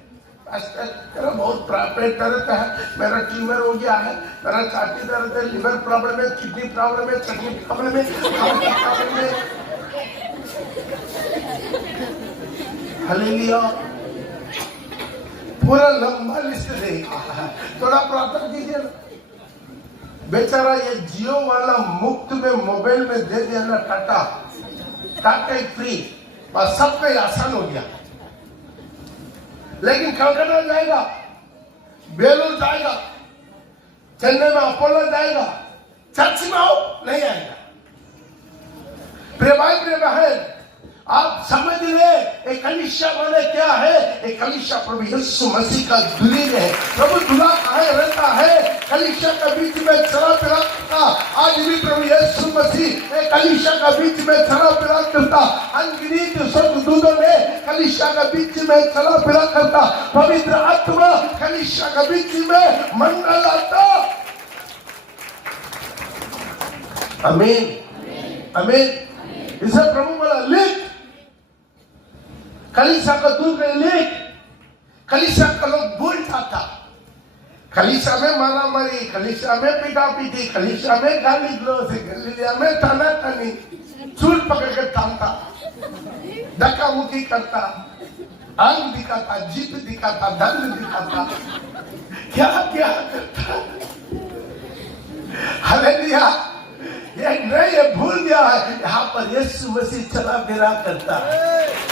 बहुत पेट दर्द है, मेरा ट्यूमर हो गया है, मेरा छाती दर्द है, लिवर प्रॉब्लम है, किडनी प्रॉब्लम है, किडनी प्रॉब्लम है, प्रॉब्लम है। हालेलुया। पूरा लंबा लिस्ट देगा, थोड़ा प्रार्थना कीजिए ना। बेचारा ये जियो वाला मुफ्त में मोबाइल में दे दिया ना, टाटा फ्री, बस सबका आसान हो गया। लेकिन कलकत्ता जाएगा, बेलूर जाएगा, चेन्नई में अपोलो जाएगा, चर्च में आओ नहीं आएगा। प्रिय भाई प्रिय बहन, आप समझ ले एक कलीसिया माने क्या है? एक कलीसिया प्रभु यीशु मसीह का दुल्हन है। प्रभु दूल्हा कहाँ रहता है? कलीसिया के बीच में चला फिरा करता। आज भी प्रभु यीशु मसीह एक कलीसिया के बीच में चला फिरा करता। अनगिनत स्वर्गदूतों ने कलीसिया के बीच में चला फिरा करता। पवित्र आत्मा कलीसिया के बीच में मंडलाता। आमीन आमीन। इसे प्रभु बोला लिख, कलीसिया का दूर के लिख। कलीसिया का लोग भूल जाता, कलीसिया में मारा मारी, कलीसिया में पीटा पीटी, कलीसिया में गाली गलौज, कलीसिया में ताना तानी, चूल पकड़ के थामता, धक्का मुक्की करता, अंग दिखाता, जीत दिखाता, दंड दिखाता, क्या क्या करता। हालेलुया। ये भूल गया है यहाँ पर यीशु मसीह चला फिरा करता है।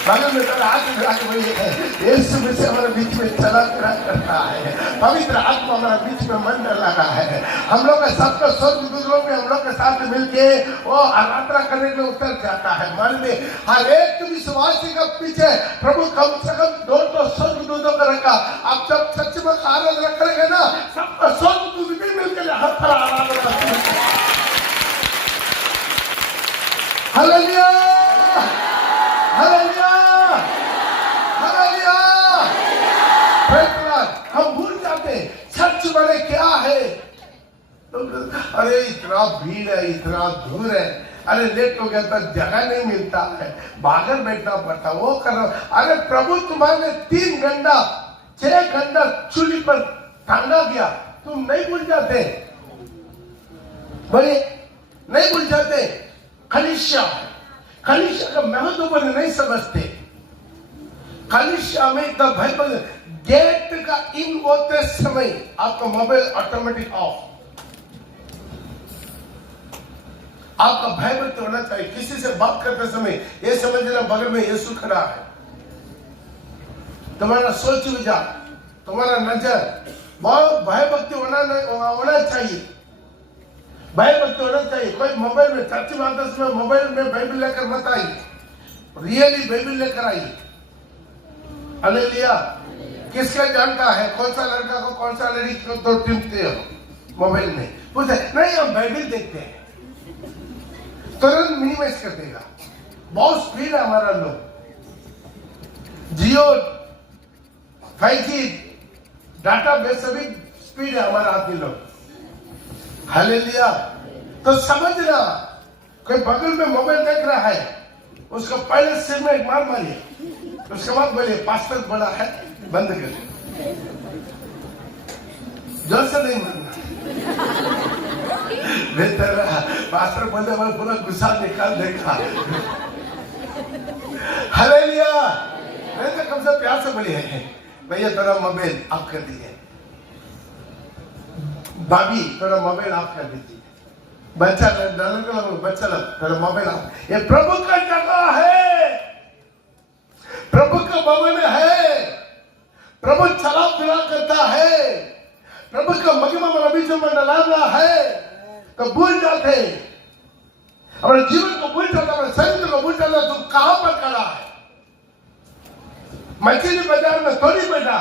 बगल में तेरा हाथ मिला के बोलिए, यीशु मसीह हमारे बीच में चला फिरा करता है। पवित्र आत्मा हमारे बीच में मंडल लगा है। हम लोग का सबका स्वर्गदूतों में हम लोग के साथ मिलके वो आराधना करने के लिए उतर जाता है। मन में हर एक विश्वासी का पीछे प्रभु कम से कम 200 स्वर्गदूतों का रखा। आप जब सच में आराधना करेंगे ना, सबका स्वर्गदूत भी मिलकर यहाँ पर आराधना करेंगे। Hallelujah hallelujah hallelujah. हम भूल जाते सच बड़े क्या है। अरे इतना भीड़ है, इतना दूर है, अरे लेट हो गया तो जगह नहीं मिलता है, बाहर बैठना पड़ता, वो कर रहा। अरे प्रभु तुम्हारे 3 घंटा 6 घंटा चूल्ही पर टांगा गया, तुम नहीं भूल जाते? बोले नहीं भूल जाते। कलीसिया का महत्व पर नहीं समझते। कलीसिया में द बाइबल गेट का इन होते समय आपका मोबाइल ऑटोमेटिक ऑफ। आपका भयभक्ति होना चाहिए। किसी से बात करते समय ये समझ लेना बगल में यीशु खड़ा है। तुम्हारा सोच विचार, तुम्हारा नजर बहुत भयभक्ति होना चाहिए। भयभक्ति होना चाहिए। कोई मोबाइल में चर्च में आते समय मोबाइल में बाइबल लेकर मत आइए, रियली बाइबल लेकर आइए। हालेलुया। किसका जानता है कौन सा लड़का को कौन सा लड़की को तो टिपते हो मोबाइल में? पूछे नहीं, हम बाइबल देखते हैं, तुरंत मिनिमाइज कर देगा। बहुत स्पीड है हमारा लोग। जियो 5G डाटा बेस सभी स्पीड है हमारा आदमी लोग। हालेलुया। तो समझना, कोई बगल में मोबाइल देख रहा है, उसको पहले सिर में एक मार मारिए, उसके बाद बोलिए पास्टर बड़ा है, बंद कर। जोर से नहीं मारना, बेहतर पास्टर बोलने वाले पूरा गुस्सा निकाल देगा। हालेलुया। नहीं तो कम से प्यार से बोलिए, भैया थोड़ा मोबाइल ऑफ कर दीजिए, भाभी थोड़ा मोबाइल ऑफ कर दीजिए, बच्चा थोड़ा मोबाइल ऑफ। ये प्रभु का जगह है, प्रभु का भवन है, प्रभु चला फिरा करता है, प्रभु का महिमा हमारा बीच में मंडला है। तो भूल जाते, अपने जीवन को भूल जाता, अपने शरीर को भूल जाता, तुम कहां पर खड़ा है। मछली बाजार में थोड़ी बैठा,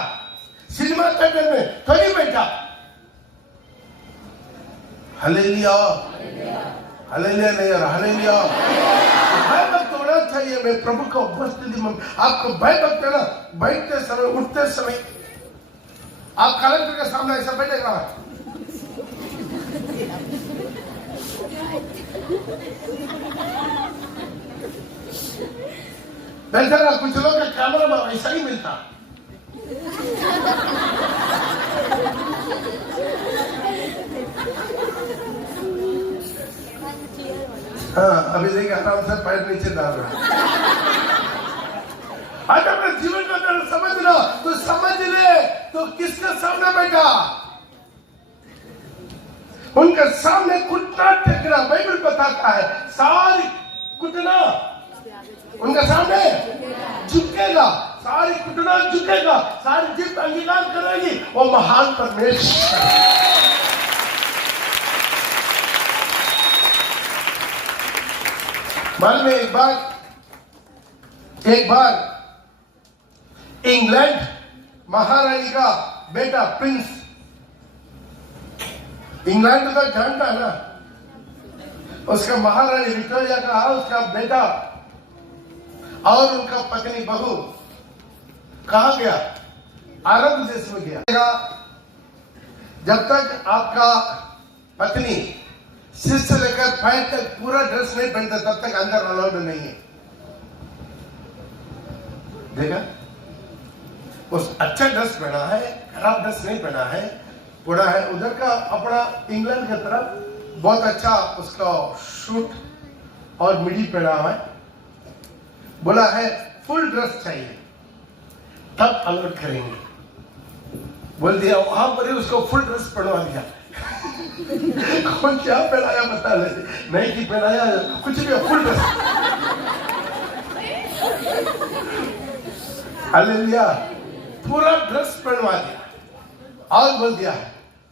सिनेमा थिएटर में थोड़ी बैठा। हालेलुया, हालेलुया नहीं यार, हालेलुया। भय भक्त होना चाहिए। मैं प्रभु का उपस्थिति में आपको भय भक्त है ना, बैठते समय, उठते समय आप कलेक्टर के सामने ऐसा बैठेगा। बेचारा कुछ लोग का कैमरा में ऐसा ही मिलता। हाँ, अभी देखिए आराम से पैर नीचे डाल रहा है। आज अपने जीवन को अगर समझ लो तो समझ ले तो किसके सामने बैठा? उनके सामने घुटना टेकना, बाइबल बताता है सारी घुटना उनके सामने झुकेगा, सारी घुटना झुकेगा, सारी जीभ अंगीकार करेगी वो महान परमेश्वर। मान में एक बार इंग्लैंड महारानी का बेटा प्रिंस, इंग्लैंड का जानता है ना, उसका महारानी विक्टोरिया का उसका बेटा और उनका पत्नी बहू कहा गया? अरब देश में गया। जब तक आपका पत्नी सिर से लेकर पैर तक पूरा ड्रेस नहीं पहनता तब तक अंदर अलाउड नहीं है। देखा, उस अच्छा ड्रेस पहना है, खराब ड्रेस नहीं पहना है, पूरा है। उधर का अपना इंग्लैंड की तरफ बहुत अच्छा उसका सूट और मिडी पहना हुआ है, बोला है फुल ड्रेस चाहिए तब अलाउड करेंगे। बोल दिया वहां पर ही उसको फुल ड्रेस पहनवा दिया। कौन क्या पहनाया बता ले, नहीं कि पहनाया कुछ भी, फुल ड्रेस। हालेलुया, पूरा ड्रेस पहनवा दिया और बोल दिया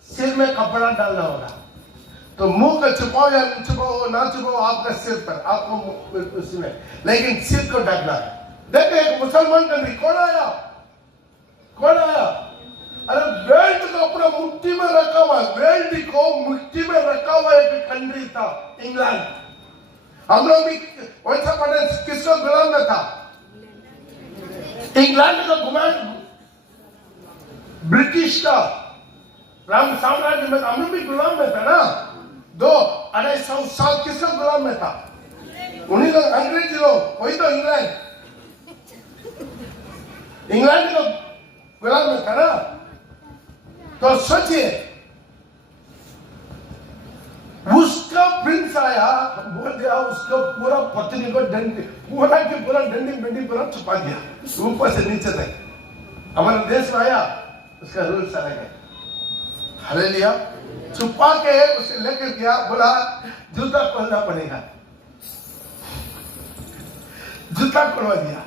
सिर में कपड़ा डालना होगा, तो मुंह का छुपाओ या छुपाओ ना छुपाओ आपका सिर पर, आपको उसमें, लेकिन सिर को ढकना है। देखो एक मुसलमान कंट्री कौन आया? अरे बेल्ट को अपना मुट्ठी में रखा हुआ, बेल्ट को मुट्ठी में रखा हुआ एक कंट्री था इंग्लैंड। हम लोग भी वैसा पढ़े, किसको गुलाम में था? इंग्लैंड का गुलाम ब्रिटिश का राम साम्राज्य में, हम लोग भी गुलाम में था ना। 200-250 साल किसका गुलाम में था? उन्हीं लोग, अंग्रेज लोग, वही तो इंग्लैंड का गुलाम में था ना। तो सोचिए उसका प्रिंस आया, बोल दिया उसको पूरा पत्नी को डंडी, पूरा की पूरा डंडी पूरा छुपा दिया ऊपर से नीचे तक। हमारे देश में आया, उसका रूल्स अलग है। हालेलुया, छुपा के उसे लेकर गया, बोला जूता खोलना पड़ेगा, जूता खोलवा दिया,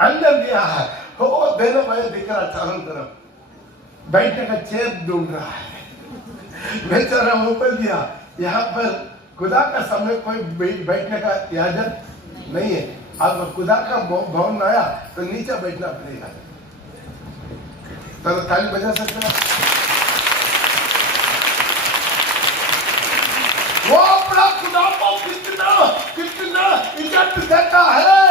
अंदर गया है, वो देना भाई दिख रहा चारों तरफ, बैठने का चेयर ढूंढ रहा है। बेचारा ऊपर दिया, यहाँ पर खुदा का सामने कोई बैठने का इजाजत नहीं है। अब खुदा का भवन आया तो नीचे बैठना पड़ेगा। तो ताली बजा सकते हैं। वो अपना खुदा को कितना इज्जत देता है,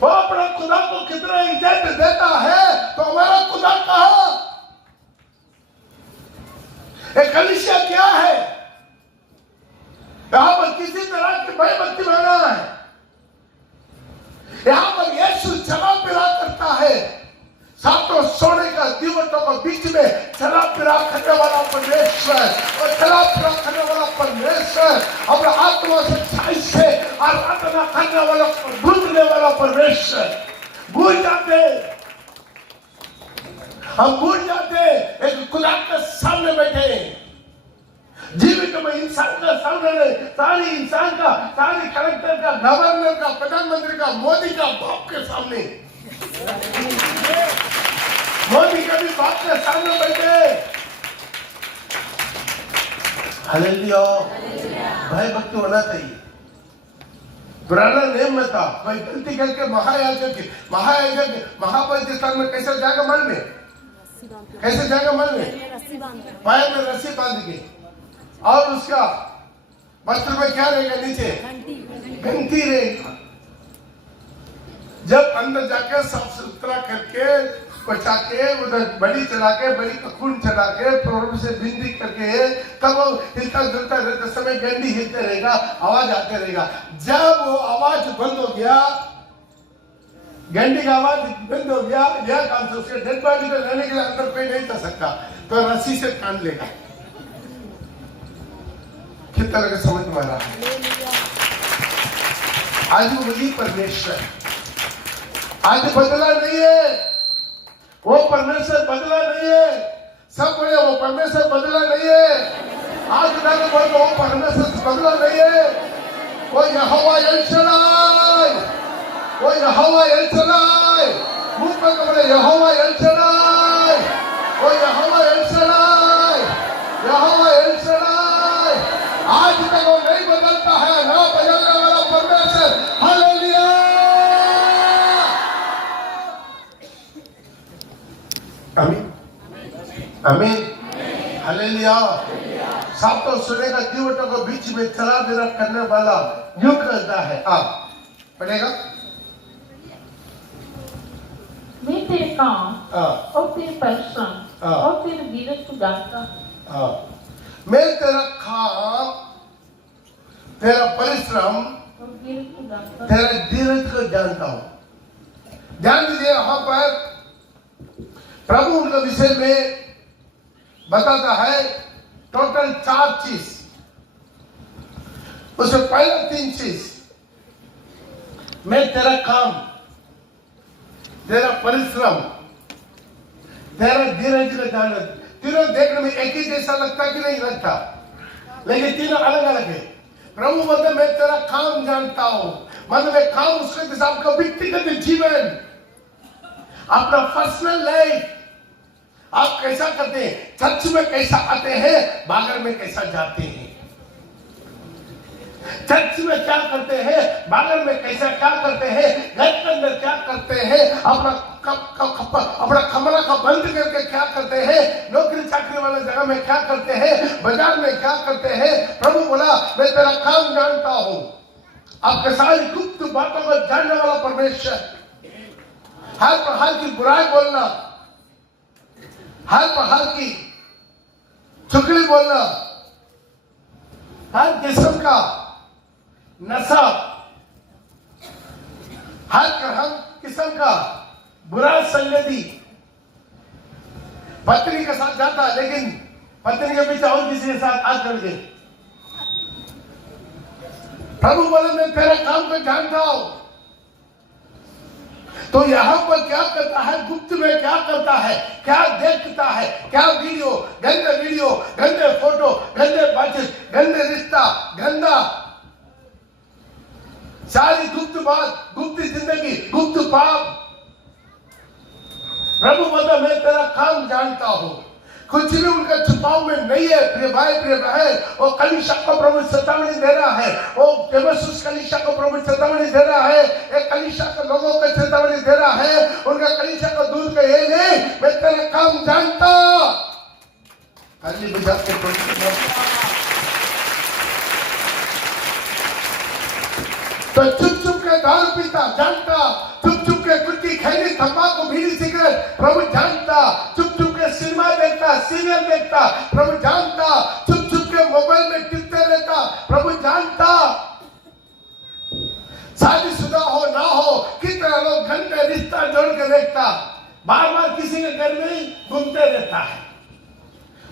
वो अपना खुदा को कितना इज्जत देता है, तो हमारा खुदा कहा एक कलीसिया क्या है? यहां पर किसी तरह की भयभक्ति बना है। यहां पर यीशु चला फिरा करता है, सातों सोने का दीवटों के बीच में चला फिरा करने वाला परमेश्वर, और चला फिरा करने वाला परमेश्वर अपने आत्मा से सच्चाई से आराधना करने वाला, ढूंढने वाला परमेश्वर। भूल जाते, हम भूल जाते एक खुदा के सामने बैठे, जीवित में इंसान का सामने नहीं, सारी इंसान का, सारी कलेक्टर का, गवर्नर का, प्रधानमंत्री का, मोदी का बाप के सामने, मोदी के भी बाप के सामने बैठे। हालेलुया, भय भक्त होना चाहिए। पुराना नियम में था, कोई गलती करके महायाजक महापवित्र स्थान में कैसे जाएगा? मन में कैसे जाएगा? मन में पाए में रस्सी बांध के, और उसका वस्त्र में क्या रहेगा? नीचे घंटी रहेगा। जब अंदर जाके साफ सुथरा करके बचा के उधर बड़ी चला के बड़ी का खून चला के प्रभु से विनती करके तब वो हिलता जुलता रहते समय गंडी हिलते रहेगा, आवाज आते रहेगा। जब वो आवाज बंद हो गया, घंटी का आवाज बंद हो गया, यह काम से उसके डेड बॉडी को रहने के लिए अंदर कोई नहीं जा सकता, तो रस्सी से कान लेगा। कितना लगे समझ में आ रहा है? आज वो वही परमेश्वर आज बदला नहीं है, वो परमेश्वर बदला नहीं है। सब बोले वो परमेश्वर बदला नहीं है। आज ना तो बोलो वो परमेश्वर बदला नहीं है। वो यहोवा एल शदाई, वो यहोवा एल शदाई, मुंह पर बोले यहोवा एल शदाई, वो यहोवा एल शदाई, यहोवा एल शदाई। आज तक वो नहीं बदलता है, ना बदलने वाला परमेश्वर। हालेलुया, आमीन आमीन, हालेलुया। सातों सुनेगा दीवटों को बीच में चला देना करने वाला यूं करता है। आप पढ़ेगा? मैं तेरे काम और तेरे परिश्रम और तेरे धीरज को जानता हूं। मैं तेरा काम, तेरा परिश्रम और धीरज को जानता हूं। तेरा धीरज को जानता हूं। ध्यान दीजिए, यहाँ पर प्रभु उनके विषय में बताता है टोटल 4 चीज। उसमें पहला 3 चीज, मैं तेरा काम, तेरा परिश्रम, तेरा धीरज को जानता। तीनों देखने में एक ही जैसा लगता कि नहीं लगता, लेकिन तीनों अलग अलग है। प्रभु बोलते मैं तेरा काम जानता हूं, मतलब मैं काम उसके हिसाब का व्यक्तिगत जीवन, अपना पर्सनल लाइफ आप कैसा करते हैं, चर्च में कैसा आते हैं, बागर में कैसा जाते हैं, चर्च में क्या करते हैं, बागर में कैसा क्या करते हैं, घर के अंदर क्या करते हैं, अपना कमरा का बंद करके क्या करते हैं, नौकरी चाकरी वाले जगह में क्या करते हैं, बाजार में क्या करते हैं। प्रभु बोला मैं तेरा काम जानता हूं। आपके सारी गुप्त बातों को जानने वाला परमेश्वर, हर प्रकार की बुराई बोलना, हर प्रकार की चुगली बोलना, हर किस्म का नशा, हर किस्म का बुरा संगति, पत्नी के साथ जाता लेकिन पत्नी के पीछे और किसी के साथ आज कर गए। प्रभु बोले मैं तेरा काम को जानता हूं। तो यहां पर क्या करता है, गुप्त में क्या करता है, क्या देखता है, क्या वीडियो, गंदे फोटो, गंदे बातचीत, गंदे रिश्ता, गंदा सारी गुप्त बात, गुप्त जिंदगी, गुप्त पाप। प्रभु बोलता मैं तेरा काम जानता हूं। कुछ भी उनका छुपाव में नहीं है। प्रिय भाई प्रिय बहन, वो कलीसिया को प्रभु चेतावनी दे रहा है, वो केवसूस कलीसिया को प्रभु चेतावनी दे रहा है, एक कलीसिया के लोगों को चेतावनी दे रहा है, उनका कलीसिया को दूर के ये नहीं, मैं तेरा काम जानता। तो चुप चुप के दारू पीता जानता, चुप चुप के गुटखी खैनी तंबाकू बीड़ी सिगरेट प्रभु जानता, चुप चुप के सिनेमा देखता, सीरियल देखता प्रभु जानता, चुप चुप के मोबाइल में टिपते रहता प्रभु जानता। शादीशुदा हो ना हो, कितना लोग घंटे रिश्ता जोड़ के देखता, बार बार किसी के घर में ही घूमते रहता है।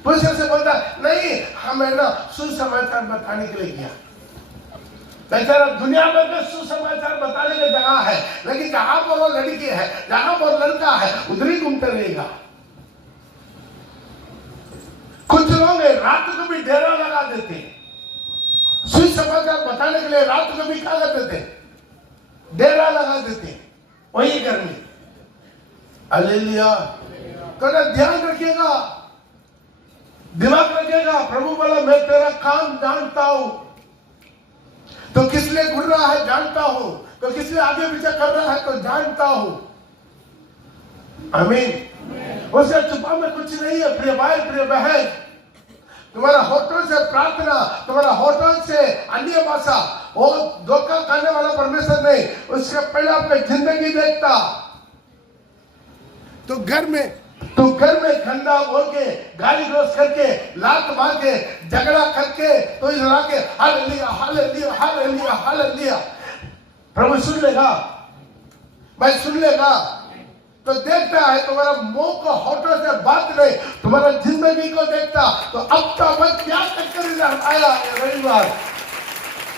पुलिस से बोलता नहीं, हमें ना सुसमाचार बताने के लिए गया। बेचारा दुनिया में तो सुसमाचार बताने की जगह है, लेकिन जहां पर वो लड़की है, जहां पर लड़का है, उधर ही घूमते रहेगा। कुछ लोग रात को भी डेरा लगा देते, सुसमाचार बताने के लिए रात को भी क्या करते थे, डेरा लगा देते वही घर में। हालेलुया। तो ध्यान रखिएगा, दिमाग रखिएगा। प्रभु बोला मैं तेरा काम जानता हूं, तो किस लिए घूर रहा है जानता हूं, तो किस लिए आगे पीछे कर रहा है तो जानता हूं। आमीन। उससे छुपा में कुछ नहीं है प्रिय भाई प्रिय बहन। तुम्हारा होठों से प्रार्थना, तुम्हारा होठों से अन्य भाषा, वो धोखा खाने वाला परमेश्वर नहीं, उससे पहले आपकी जिंदगी देखता। तो घर में गंदा बोल के, गाली गलौज करके, लात मार के, झगड़ा करके, तो इधर आके हालेलुया हालेलुया हालेलुया हालेलुया, प्रभु सुन लेगा, भाई सुन लेगा। तो देखता है तुम्हारा मुंह को होठों से बात नहीं, तुम्हारा जिंदगी को देखता। तो अब तो मैं क्या करके इधर आया रविवार,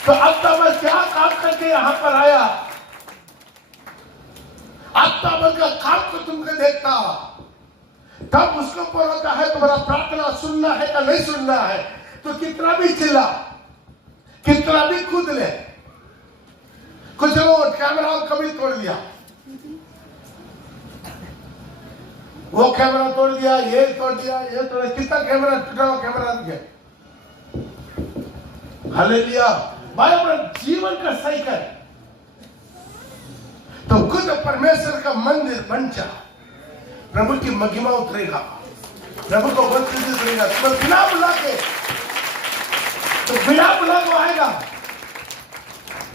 तो अब तो मैं क्या काम करके यहाँ पर आया, अब तो मैं का काम को तुमको देखता। तब उसको पर होता है तुम्हारा प्रार्थना सुनना है या नहीं सुनना है। तो कितना भी चिल्ला, कितना भी कूद ले, कुछ लोग कैमरा कभी तोड़ दिया, वो कैमरा तोड़ दिया, ये तोड़ दिया, ये तोड़ दिया, कितना कैमरा टूटा हुआ कैमरा दिया। हालेलुया। भाई अपना जीवन का सही कर, तो खुद परमेश्वर का मंदिर बन जा, प्रभु की महिमा उतरेगा, प्रभु को बंद करेगा। तो बिना बुला के, तो बिना बुला को आएगा,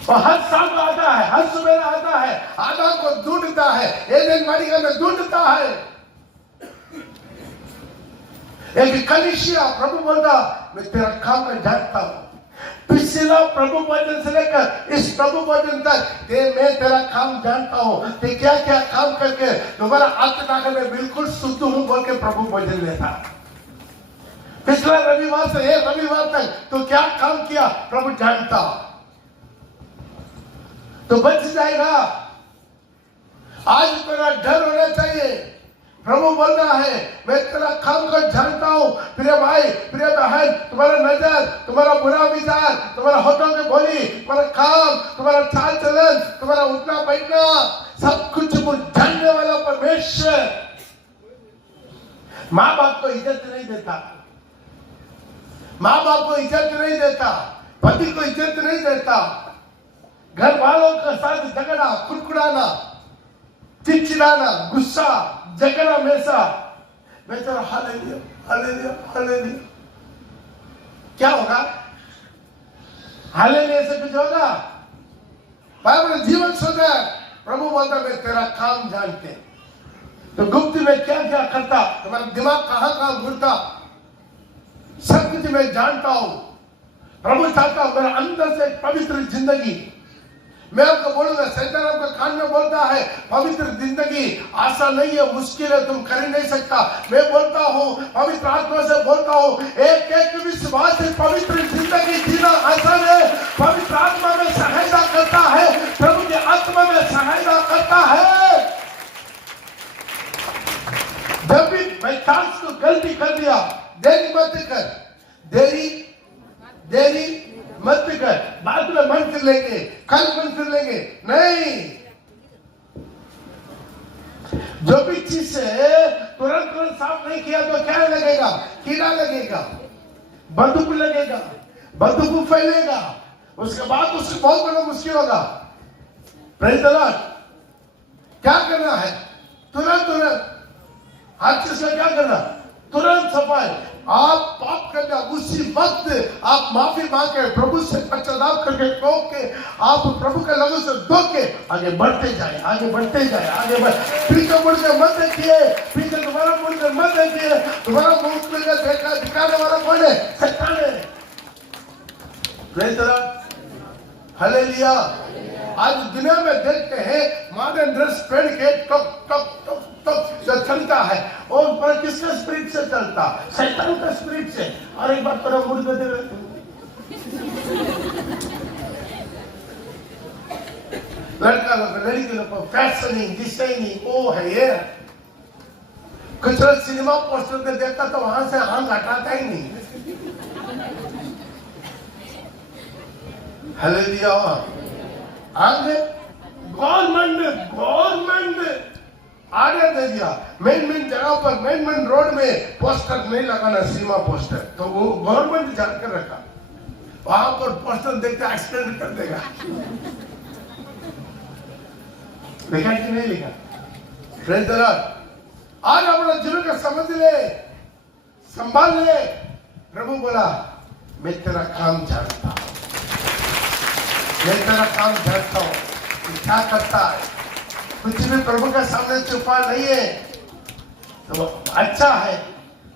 और हर साल को आता है, हर सुबह आता है, आधा को ढूंढता है, एक दिन मारिका में ढूंढता है। एक कलीसिया प्रभु बोलता मैं तेरा काम में जानता हूं। पिछला प्रभु वचन से लेकर इस प्रभु वचन तक मैं तेरा काम जानता हूं, ते क्या क्या काम करके तुम्हारा आत्मा में बिल्कुल शुद्ध हूं बोल के प्रभु वचन लेता। पिछला रविवार से ये रविवार तक तो क्या काम किया प्रभु जानता, तो बच जाएगा। आज तेरा डर होना चाहिए। प्रभु बोल रहा है मैं तेरा काम को जानता हूं। प्रिय भाई प्रिय बहन, तुम्हारा नजर, तुम्हारा बुरा विचार, तुम्हारा होठों की बोली, तुम्हारा काम, तुम्हारा चाल चलन, तुम्हारा उठना बैठना, सब कुछ जानने वाला परमेश्वर। माँ बाप को इज्जत नहीं देता, माँ बाप को इज्जत नहीं देता, पति को इज्जत नहीं देता, घर वालों के साथ झगड़ा, कुड़कुड़ाना, चिड़चिड़ाना, गुस्सा, झगड़ा हमेशा। बेचारा हालेलुया हालेलुया हालेलुया, क्या होगा? हालेलुया से कुछ होगा? बाइबल जीवन सुधर। प्रभु बोलता मैं तेरा काम जानते, तो गुप्त में क्या क्या करता, तुम्हारा दिमाग कहां कहां घूमता, सब कुछ मैं जानता हूं। प्रभु चाहता हूं मेरा अंदर से पवित्र जिंदगी। मैं आपको बोलूंगा, शैतान आपको कान में बोलता है पवित्र जिंदगी आसान नहीं है, मुश्किल है, तुम कर ही नहीं सकता। मैं बोलता हूँ, पवित्र आत्मा से बोलता हूँ, एक एक विश्वास से पवित्र जिंदगी जीना आसान है। पवित्र आत्मा में सहायता करता है, प्रभु की आत्मा में सहायता करता है। जब भी बाई चांस को गलती कर दिया, देरी मत कर, देरी मत कर, बाद में मन फिर लेंगे, कल मन फिर लेंगे, नहीं। जो भी चीज से तुरंत साफ नहीं किया तो क्या लगेगा? कीड़ा लगेगा, बदबू लगेगा, बदबू फैलेगा, उसके बाद उससे बहुत बड़ा मुश्किल होगा। Praise the Lord. क्या करना है? तुरंत हर चीज का क्या करना? तुरंत सफाई। आप पाप करना, उसी वक्त आप माफी मांग के प्रभु से पश्चाताप करके टोक के आप प्रभु के लहू से धो के आगे बढ़ते जाए, आगे बढ़ते जाए, आगे बढ़। पीछे मुड़ के मत देखिए, पीछे तुम्हारा मुड़ के मत देखिए। तुम्हारा मुख में देखा दिखाने वाला कौन है? शैतान है। Praise the Lord, hallelujah. आज दुनिया में देखते हैं मॉडर्न ड्रेस पहन के टक टक टक टक चलता है, और पर किसका स्पिरिट से चलता? शैतान का स्पिरिट से। और एक बार तरह मुड़ के देवे, लड़का लोग लड़की लोग फैशनिंग डिजाइनिंग वो है ये। कुछ लोग सिनेमा पोस्टर में देखता तो वहां से आंख हटाता ही नहीं। हालेलुया। आगे गवर्नमेंट आर्डर दे दिया, मेन जगह पर मेन रोड में पोस्टर नहीं लगाना, सिनेमा पोस्टर। तो वो गवर्नमेंट जानकर रखा, वहां पर पोस्टर देखते एक्सीडेंट कर देगा। लिखा कि नहीं लिखा? Praise the Lord. आज अपना जीवन का समझ ले, संभाल ले। प्रभु बोला मैं तेरा काम जानता हूं, मैं तेरा काम जानता हूं कि क्या करता है। कुछ भी प्रभु का सामने छुपा नहीं है। तो अच्छा है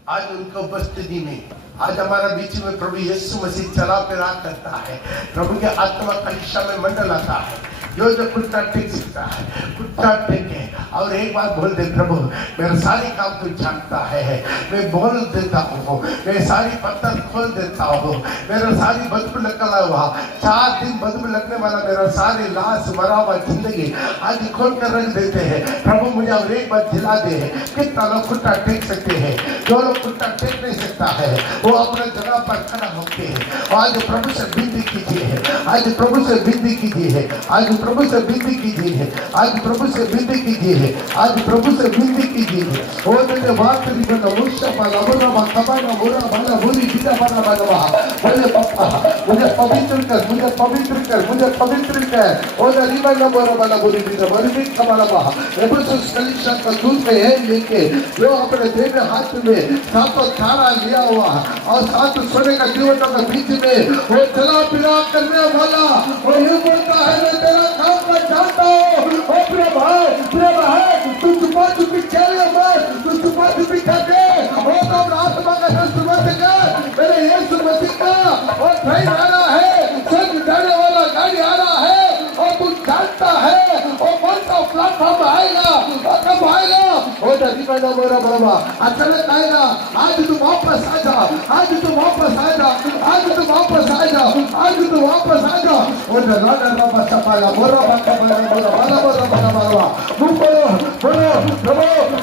आज उनको उपस्थिति में, आज हमारा बीच में प्रभु यीशु मसीह चला फिरा करता है। प्रभु के आत्मा कलीसिया में मंडल आता है। जो कुत्ता टेक सकता है कुत्ता टेके, और एक बात बोल दे, प्रभु मेरा सारी काम तू जानता है। मैं बोल देता हूँ, मैं सारी पत्थर खोल देता हूँ। मेरा सारी बदबू निकला हुआ 4 दिन बदबू लगने वाला मेरा सारी लाश मरा हुआ जिंदगी आज खोल कर रख देते हैं। प्रभु मुझे और एक बात दिला दे, कितना लोग कुत्ता टेक सकते हैं। जो लोग कुत्ता टेक नहीं सकता है वो अपने जगह पर खड़ा होते हैं। आज प्रभु से विनती कीजिए, आज प्रभु से विनती कीजिए, आज प्रभु से विनती कीजिए, आज प्रभु से विनती कीजिए, आज प्रभु से विनती कीजिए। ओ तेरे बात री बना मुश्ता पाला बोला बाबा बोला बाला बोली सीधा बाला बाला बोले पापा मुझे पवित्र कर, मुझे पवित्र कर, मुझे पवित्र कर। ओ रीबा ना बोला बाला बोली सीधा बोली भी कमाला बा। एफएसस कलीसिया का दूत है लेके जो अपने देह हाथ में 7 थारा लिया हुआ और 7 सोने का दीवटों के बीच में वो चला फिरा करने वाला वो ये बोलता है मैं तेरा काम मैं जानता हूँ। ओ प्रिय भाई तू छुपा छुपी चले मत, तू छुपा छुपी करके वो तो आत्मा का इंस्ट्रूमेंट कर। मेरे यीशु मसीह का और ट्रेन आ रहा है, संग जाने वाला गाड़ी आ रहा है और तू जानता है और कौन सा प्लेटफॉर्म आएगा और कब आएगा। ओ दीपा ना बोरा बाबा अचानक आएगा। आज तू वापस आ जा, आज तू वापस आ जा, आज तू वापस आ जा, आज तू वापस आ जा। ओ राजा बाबा सपाला बोरा बाबा बोरा वाला बोरा बाबा बाबा बोलो बोलो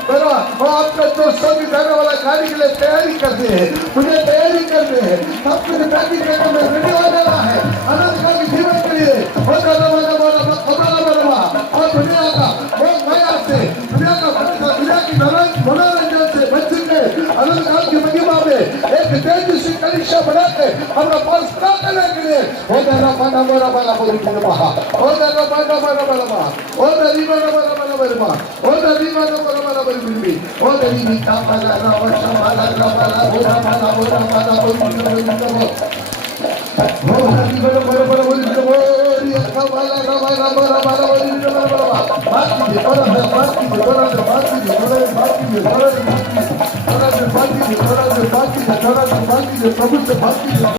बोलो वो आपका जो संग जाने वाला गाड़ी के लिए तैयारी करते हैं, मुझे तैयारी करते हैं, सब कुछ तैयारी करके मैं रेडी हो जाना है अनंत काल के जीवन के लिए। ओ राजा बाबा बोरा बाबा और दुनिया का वो माया से, दुनिया का दुनिया की मनोरंजन से बच के अनंत काल की महिमा में एक तेजस्वी कलीसिया बना के हमरा पास करने के लिए हो जाना पाना बोरा वाला बोली बाबा हो जाना पाना बोरा वाला ओ दरी बोरा वाला बोरा ओ दरी बोरा वाला बोली ओ दरी का वाला रावण वाला वाला बोरा वाला बोली हो दरी बोरा बोली का वाला वाला बोरा बोली बात प्रभु से बात